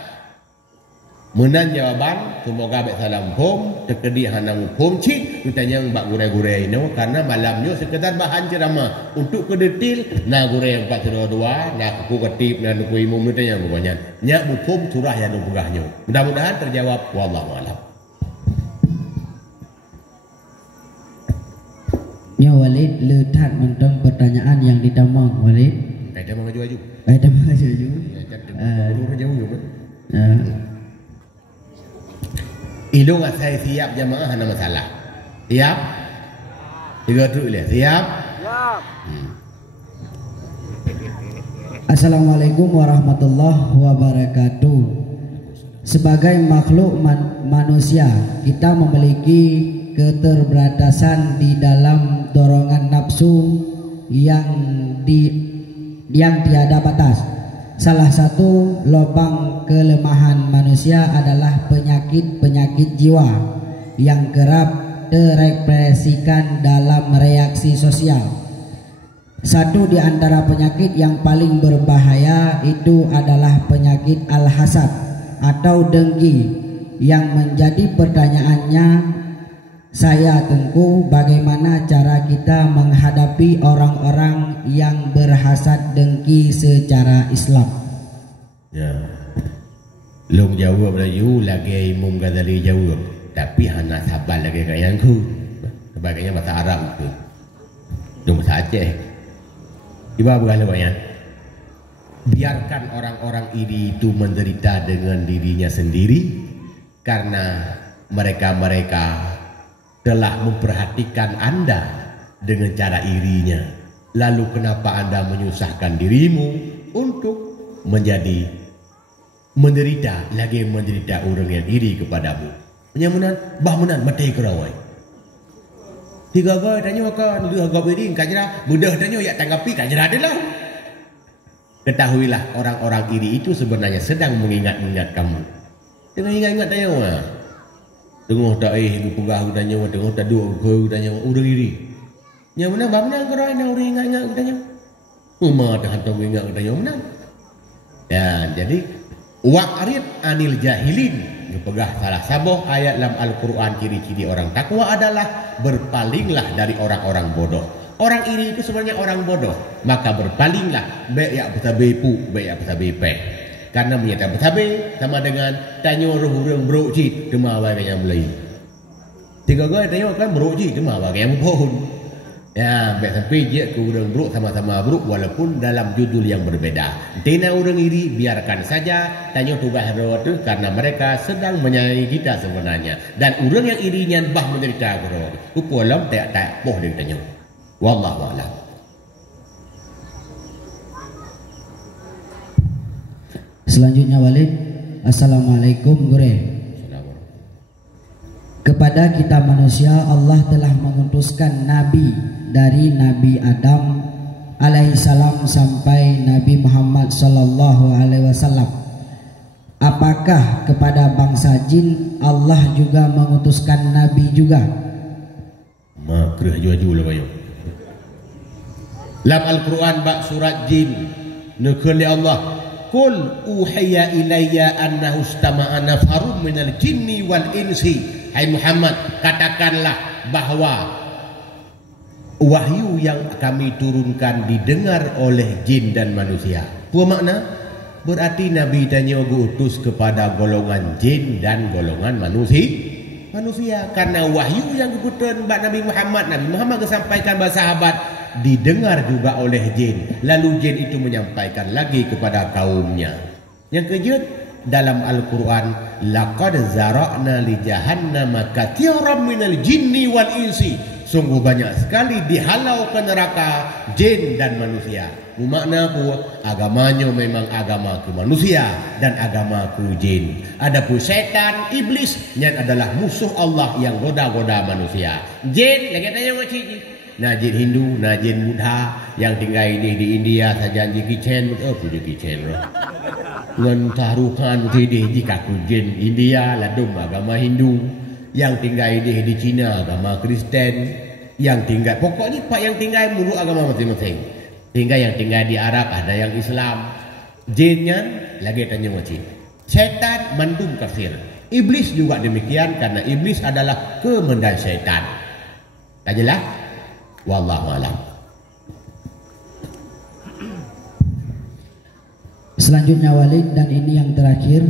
Menan jawaban semoga baik salam hom terkedi hanang hom cik kita yang bak gurai-gurai no karena malamnya sekedar bahan ceramah untuk ke detail na gurai 402 na ku ketip na ku imum nu tanya pokoknya nya bukum surah yang pegahnya. Mudah-mudahan terjawab wallahu alam. Ya Walid, letak mentong pertanyaan yang ditamang Walid. Kaitan maju-maju. Kaitan maju-maju. Jauh juga. Ilung saya siap jamaah hana masalah. Siap? Tiga tu lihat. Siap? Siap. Assalamualaikum warahmatullahi wabarakatuh. Sebagai makhluk manusia, kita memiliki keterbatasan di dalam dorongan nafsu yang tiada batas. Salah satu lubang kelemahan manusia adalah penyakit jiwa yang kerap terekspresikan dalam reaksi sosial. Satu di antara penyakit yang paling berbahaya itu adalah penyakit al-hasad atau dengki yang menjadi pertanyaannya saya Tengku, bagaimana cara kita menghadapi orang-orang yang berhasad dengki secara Islam? Ya. Long jawab Melayu lagi Imam Ghazali jawab, tapi hana sabar lagi kayangku. Sebagainya bahasa Arab itu. Itu bahasa Aceh. Iba bergalanya. Biarkan orang-orang ini itu menderita dengan dirinya sendiri karena mereka telah memperhatikan Anda dengan cara irinya. Lalu kenapa Anda menyusahkan dirimu untuk menjadi menderita orang yang iri kepadamu? Penyamunan bahmunan mati kerawai. Tiga gay tanya kan dua gay ini kajera mudah tanya ya tanggapi kajera adalah. Ketahuilah orang-orang iri itu sebenarnya sedang mengingat-ingat kamu. Dengan ingat-ingat tanya wah. Tengok tak ibu pegah udahnya, tengok tak dua udahnya, udah iri. Yang mana bang kerai nak orang ingat udahnya. Umar dah hantar ingat udahnya mana. Dan jadi waqarid anil jahilin. Pegah salah sabuh ayat dalam Al-Quran ciri-ciri orang takwa adalah berpalinglah dari orang-orang bodoh. Orang iri itu sebenarnya orang bodoh. Maka berpalinglah baik ya bersabe pu, baik ya bersabe pe. Karena menyatakan bersabe sama dengan tanya orang beruk cik cuma bagi yang beli. Tiga gaya tanya kan beruk cik cuma bagi yang pohon. Ya, baik sampai je ke orang beruk sama-sama beruk walaupun dalam judul yang berbeda. Tina orang iri biarkan saja tanya tugas rawat itu karena mereka sedang menyayangi kita sebenarnya. Dan orang yang irinya bah menderita rawat. Kupolam tak poh dia tanya. Wallahu a'lam. Selanjutnya Walid, Assalamualaikum Gure. Kepada kita manusia Allah telah mengutuskan Nabi dari Nabi Adam alaihissalam sampai Nabi Muhammad sallallahu alaihi wasallam. Apakah kepada bangsa jin Allah juga mengutuskan Nabi juga? Makrah jujur lah bayu. Dalam Al-Quran bak surat jin nukul Allah, Qul uhiya ilayya annahu istama'a nafarun minal jinni wal insi. Hai Muhammad, katakanlah bahwa wahyu yang kami turunkan didengar oleh jin dan manusia. Apa makna? Berarti Nabi tanya utus kepada golongan jin dan golongan manusia. Karena wahyu yang diturunkan Nabi Muhammad kesampaikan kepada sahabat didengar juga oleh jin. Lalu jin itu menyampaikan lagi kepada kaumnya. Yang kejut dalam Al-Quran, laqad zara'na li jahannama katsiran minal jinni wal insi. Sungguh banyak sekali dihalau ke neraka jin dan manusia. Makna apa? Agamanya memang agama ke manusia dan agama ke jin. Adapun setan, iblis, yang adalah musuh Allah yang goda-goda manusia. Jin, lagi tanya macam ni. Najin Hindu, Najin Buddha yang tinggal ini di India saja di kitchen, di kitchen. Ngan taruhan tidih di kaku jin India ladum agama Hindu, yang tinggal ini di Cina agama Kristen, yang tinggal pokoknya pak yang tinggal mulu agama masing-masing. Tinggal yang tinggal di Arab ada yang Islam. Jinnya lagi tanya macam. Setan mandum kafir. Iblis juga demikian karena iblis adalah kemendan setan. Tak jelas? Wallahu a'lam. Selanjutnya Walid, dan ini yang terakhir.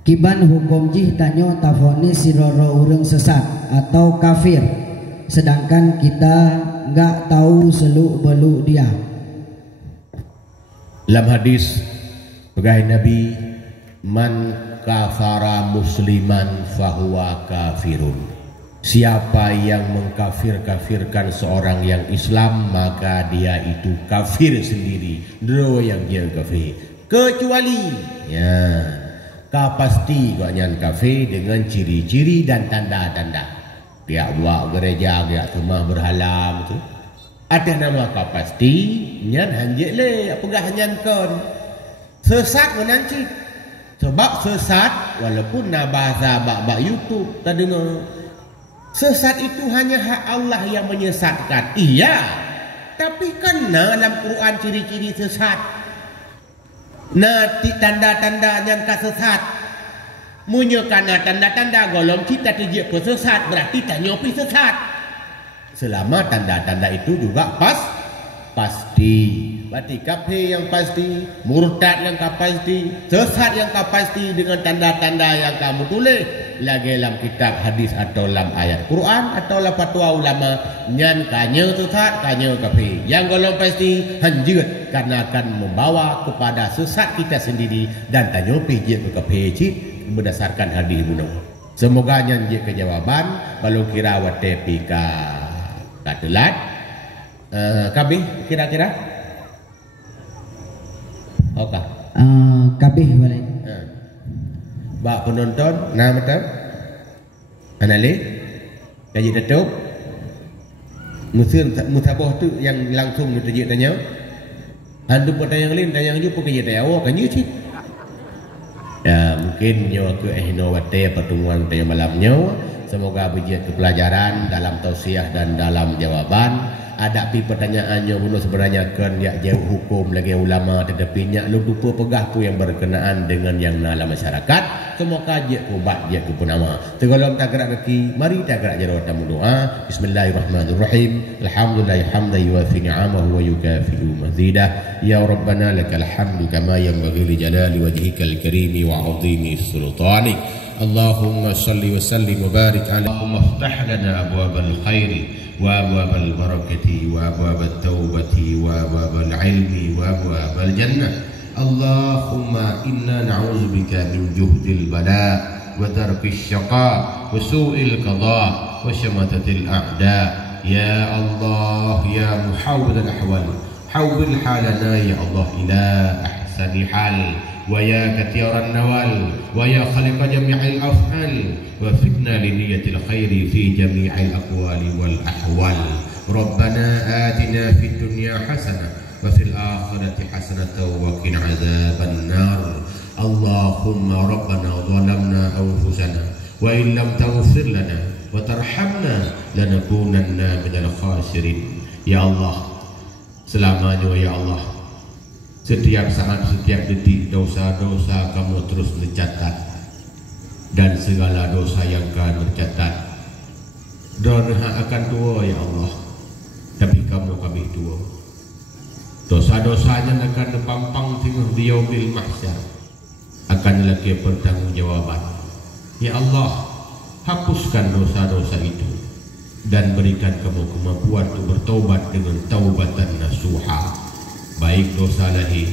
Kiban hukum jih tanyo tafonis siroro urang sesat atau kafir, sedangkan kita enggak tahu seluk beluk dia. Dalam hadis pegai Nabi, man kafara musliman fahuwa kafirun. Siapa yang mengkafir-kafirkan seorang yang Islam, maka dia itu kafir sendiri. Dua yang dia kafir. Kecuali ya, pasti kau kafir dengan ciri-ciri dan tanda-tanda. Dia buat gereja, dia rumah berhala tu. Ada nama pasti, nyan hanjek le, apakah nyan kon. Sesat menanci. Sebab sesat walaupun nak bahasa bak YouTube tak dengar. Sesat itu hanya hak Allah yang menyesatkan. Iya. Tapi kan dalam Quran ciri-ciri sesat. Nanti tanda-tanda yang sesat. Munyo karena tanda-tanda golong kita tijik sesat, berarti tanya pi sesat. Selama tanda-tanda itu juga pasti. Berarti kafir yang pasti, murtad yang pasti, sesat yang pasti dengan tanda-tanda yang kamu tulis lagi dalam kitab hadis atau dalam ayat Quran atau dalam fatwa ulama. Nyan kanya sesat, kanya kafir. Yang golong pasti hanjut karena akan membawa kepada sesat kita sendiri dan tanya pijit ke kafir berdasarkan hadis bunuh. Semoga nyan je kejawaban kalau kira wate pika katelat kabeh kira-kira okah kabeh Walid. Bak penonton nama tahu anale kaji datuk musim musabah tu yang langsung dia tanya hantu pertanyaan lain tanya je pun kaji tahu kan je. Ya, mungkin nyo ke wate pertemuan pada malamnya. Semoga berjaya kepelajaran dalam tausiah dan dalam jawaban. Ada pi pertanyaannya bunuh sebenarnya kan ya jauh hukum lagi ulama tetapi nya lu lupa pegah pu yang berkenaan dengan yang dalam masyarakat. Semoga je kubat je kepunama. Tegolong tak gerak kaki, mari tak gerak jarawat tamu doa. Bismillahirrahmanirrahim. Alhamdulillah hamdan yuwafi ni'amahu wa yukafi'u mazidah. Ya Rabbana lakal hamdu kama yanbaghi li jalali wajhikal karimi wa 'azimi sultanik. Allahumma salli wa sallim wa barik ala Allahumma iftah lana abwabal khairi وأبواب البركة وأبواب التوبة وأبواب العلم وأبواب الجنة. اللهم إنا نعوذ بك من جهد البلاء ودرك الشقاء وسوء القضاء وشماتة الأعداء. يا الله يا محول الأحوال حول حالنا يا الله إلى أحسن حال. ويا كثير النوال ويا خالق جميع الأفعال وفقنا لنية الخير في جميع الأقوال والأحوال ربنا آتنا في الدنيا حسنة وفي الآخرة حسنة وقنا عذاب النار اللهم ربنا ظلمنا أنفسنا وإن لم تغفر لنا وترحمنا لنكونن من الخاسرين. Ya Allah, selamanya ya Allah, setiap saat, setiap detik dosa-dosa kamu terus mencatat, dan segala dosa yang akan tercatat dan akan tua ya Allah, tapi kamu kami tua. Dosa-dosanya akan dipampang tinggal di yaumil mahsyar, akan lagi pertanggungjawaban. Ya Allah, hapuskan dosa-dosa itu dan berikan kamu kemampuan untuk bertaubat dengan taubatan nasuha, baik dosa lahir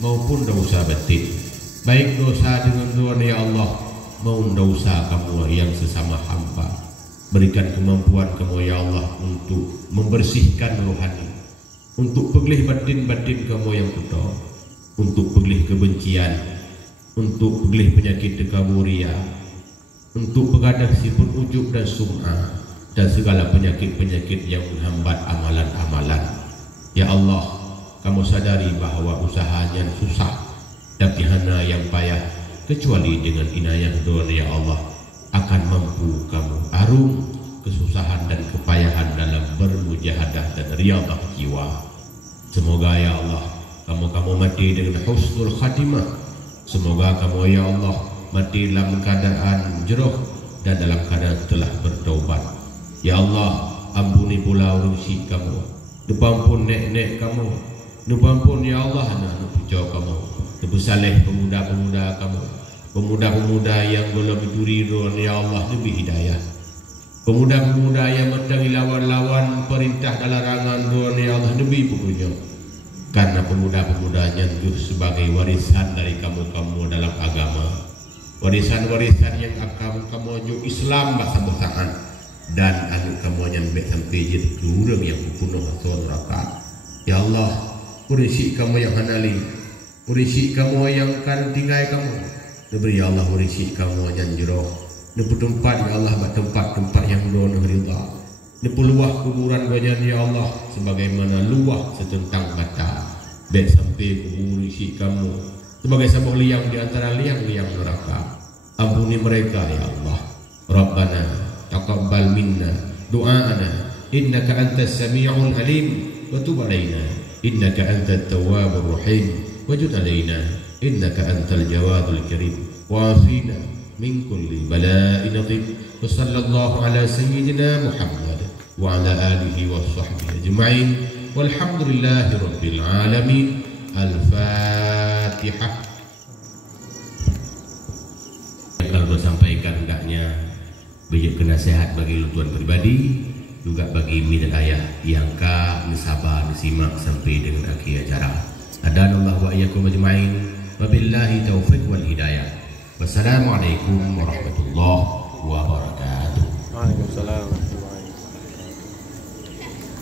maupun dosa batin, baik dosa dengan Tuhan ya Allah maupun dosa kamu yang sesama hamba. Berikan kemampuan kamu ya Allah untuk membersihkan rohani, untuk pegih batin-batin kamu yang kotor, untuk pegih kebencian, untuk pegih penyakit dekaburia, untuk pegadah sifat ujub dan sum'ah, dan segala penyakit-penyakit yang menghambat amalan-amalan. Ya Allah, kamu sadari bahawa usahanya susah, tapi hana yang payah, kecuali dengan inayah Tuhan ya Allah akan mampu kamu arung kesusahan dan kepayahan dalam bermujahadah dan riyadhah jiwa. Semoga ya Allah kamu mati dengan husnul khatimah. Semoga kamu ya Allah mati dalam keadaan jeroh dan dalam keadaan telah bertaubat. Ya Allah, ampuni pula urusi kamu, depampun nek-nek kamu, depampun ya Allah anak puja kamu, debusaleh pemuda-pemuda kamu, pemuda-pemuda yang belum durido ya Allah lebih hidayah, pemuda-pemuda yang mendangi lawan-lawan perintah dan larangan Tuhan ya Allah lebih petunjuk, karena pemuda-pemudanya itu sebagai warisan dari kamu dalam agama, warisan-warisan yang akan kamu juk Islam bahasa-bahasaan, dan anu kamu yang baik sampai jadi kurang yang penuh atau neraka. Ya Allah, urisi kamu yang hanali, urisi kamu yang kan tinggal kamu, diberi ya Allah urisi kamu yang jeroh, nepu tempat ya Allah, tempat-tempat yang doa ridha, nepu luah kuburan banyak ya Allah, sebagaimana luah setentang mata, baik sampai urisi kamu sebagai sebuah liang di antara liang-liang neraka. Ampuni mereka ya Allah. Rabbana taqabbal minna du'aana innaka antas sami'ul alim wa tub alaina innaka antat tawwabur rahim wajud alaina innaka antal jawadul karim wa afina min kulli bala'in adhim wa sallallahu ala sayyidina Muhammad wa ala alihi wa sahbihi ajma'in walhamdulillahi rabbil alamin. Al-Fatihah. Kalau sampaikan hendaknya bijak nasihat bagi tuan pribadi, juga bagi mi dan ayah yang ka sabar simak sampai dengan akhir acara. Adanallahu wa iyyakum ajma'in. Wabillahi taufiq wal hidayah. Wassalamualaikum warahmatullahi wabarakatuh. Waalaikumsalam.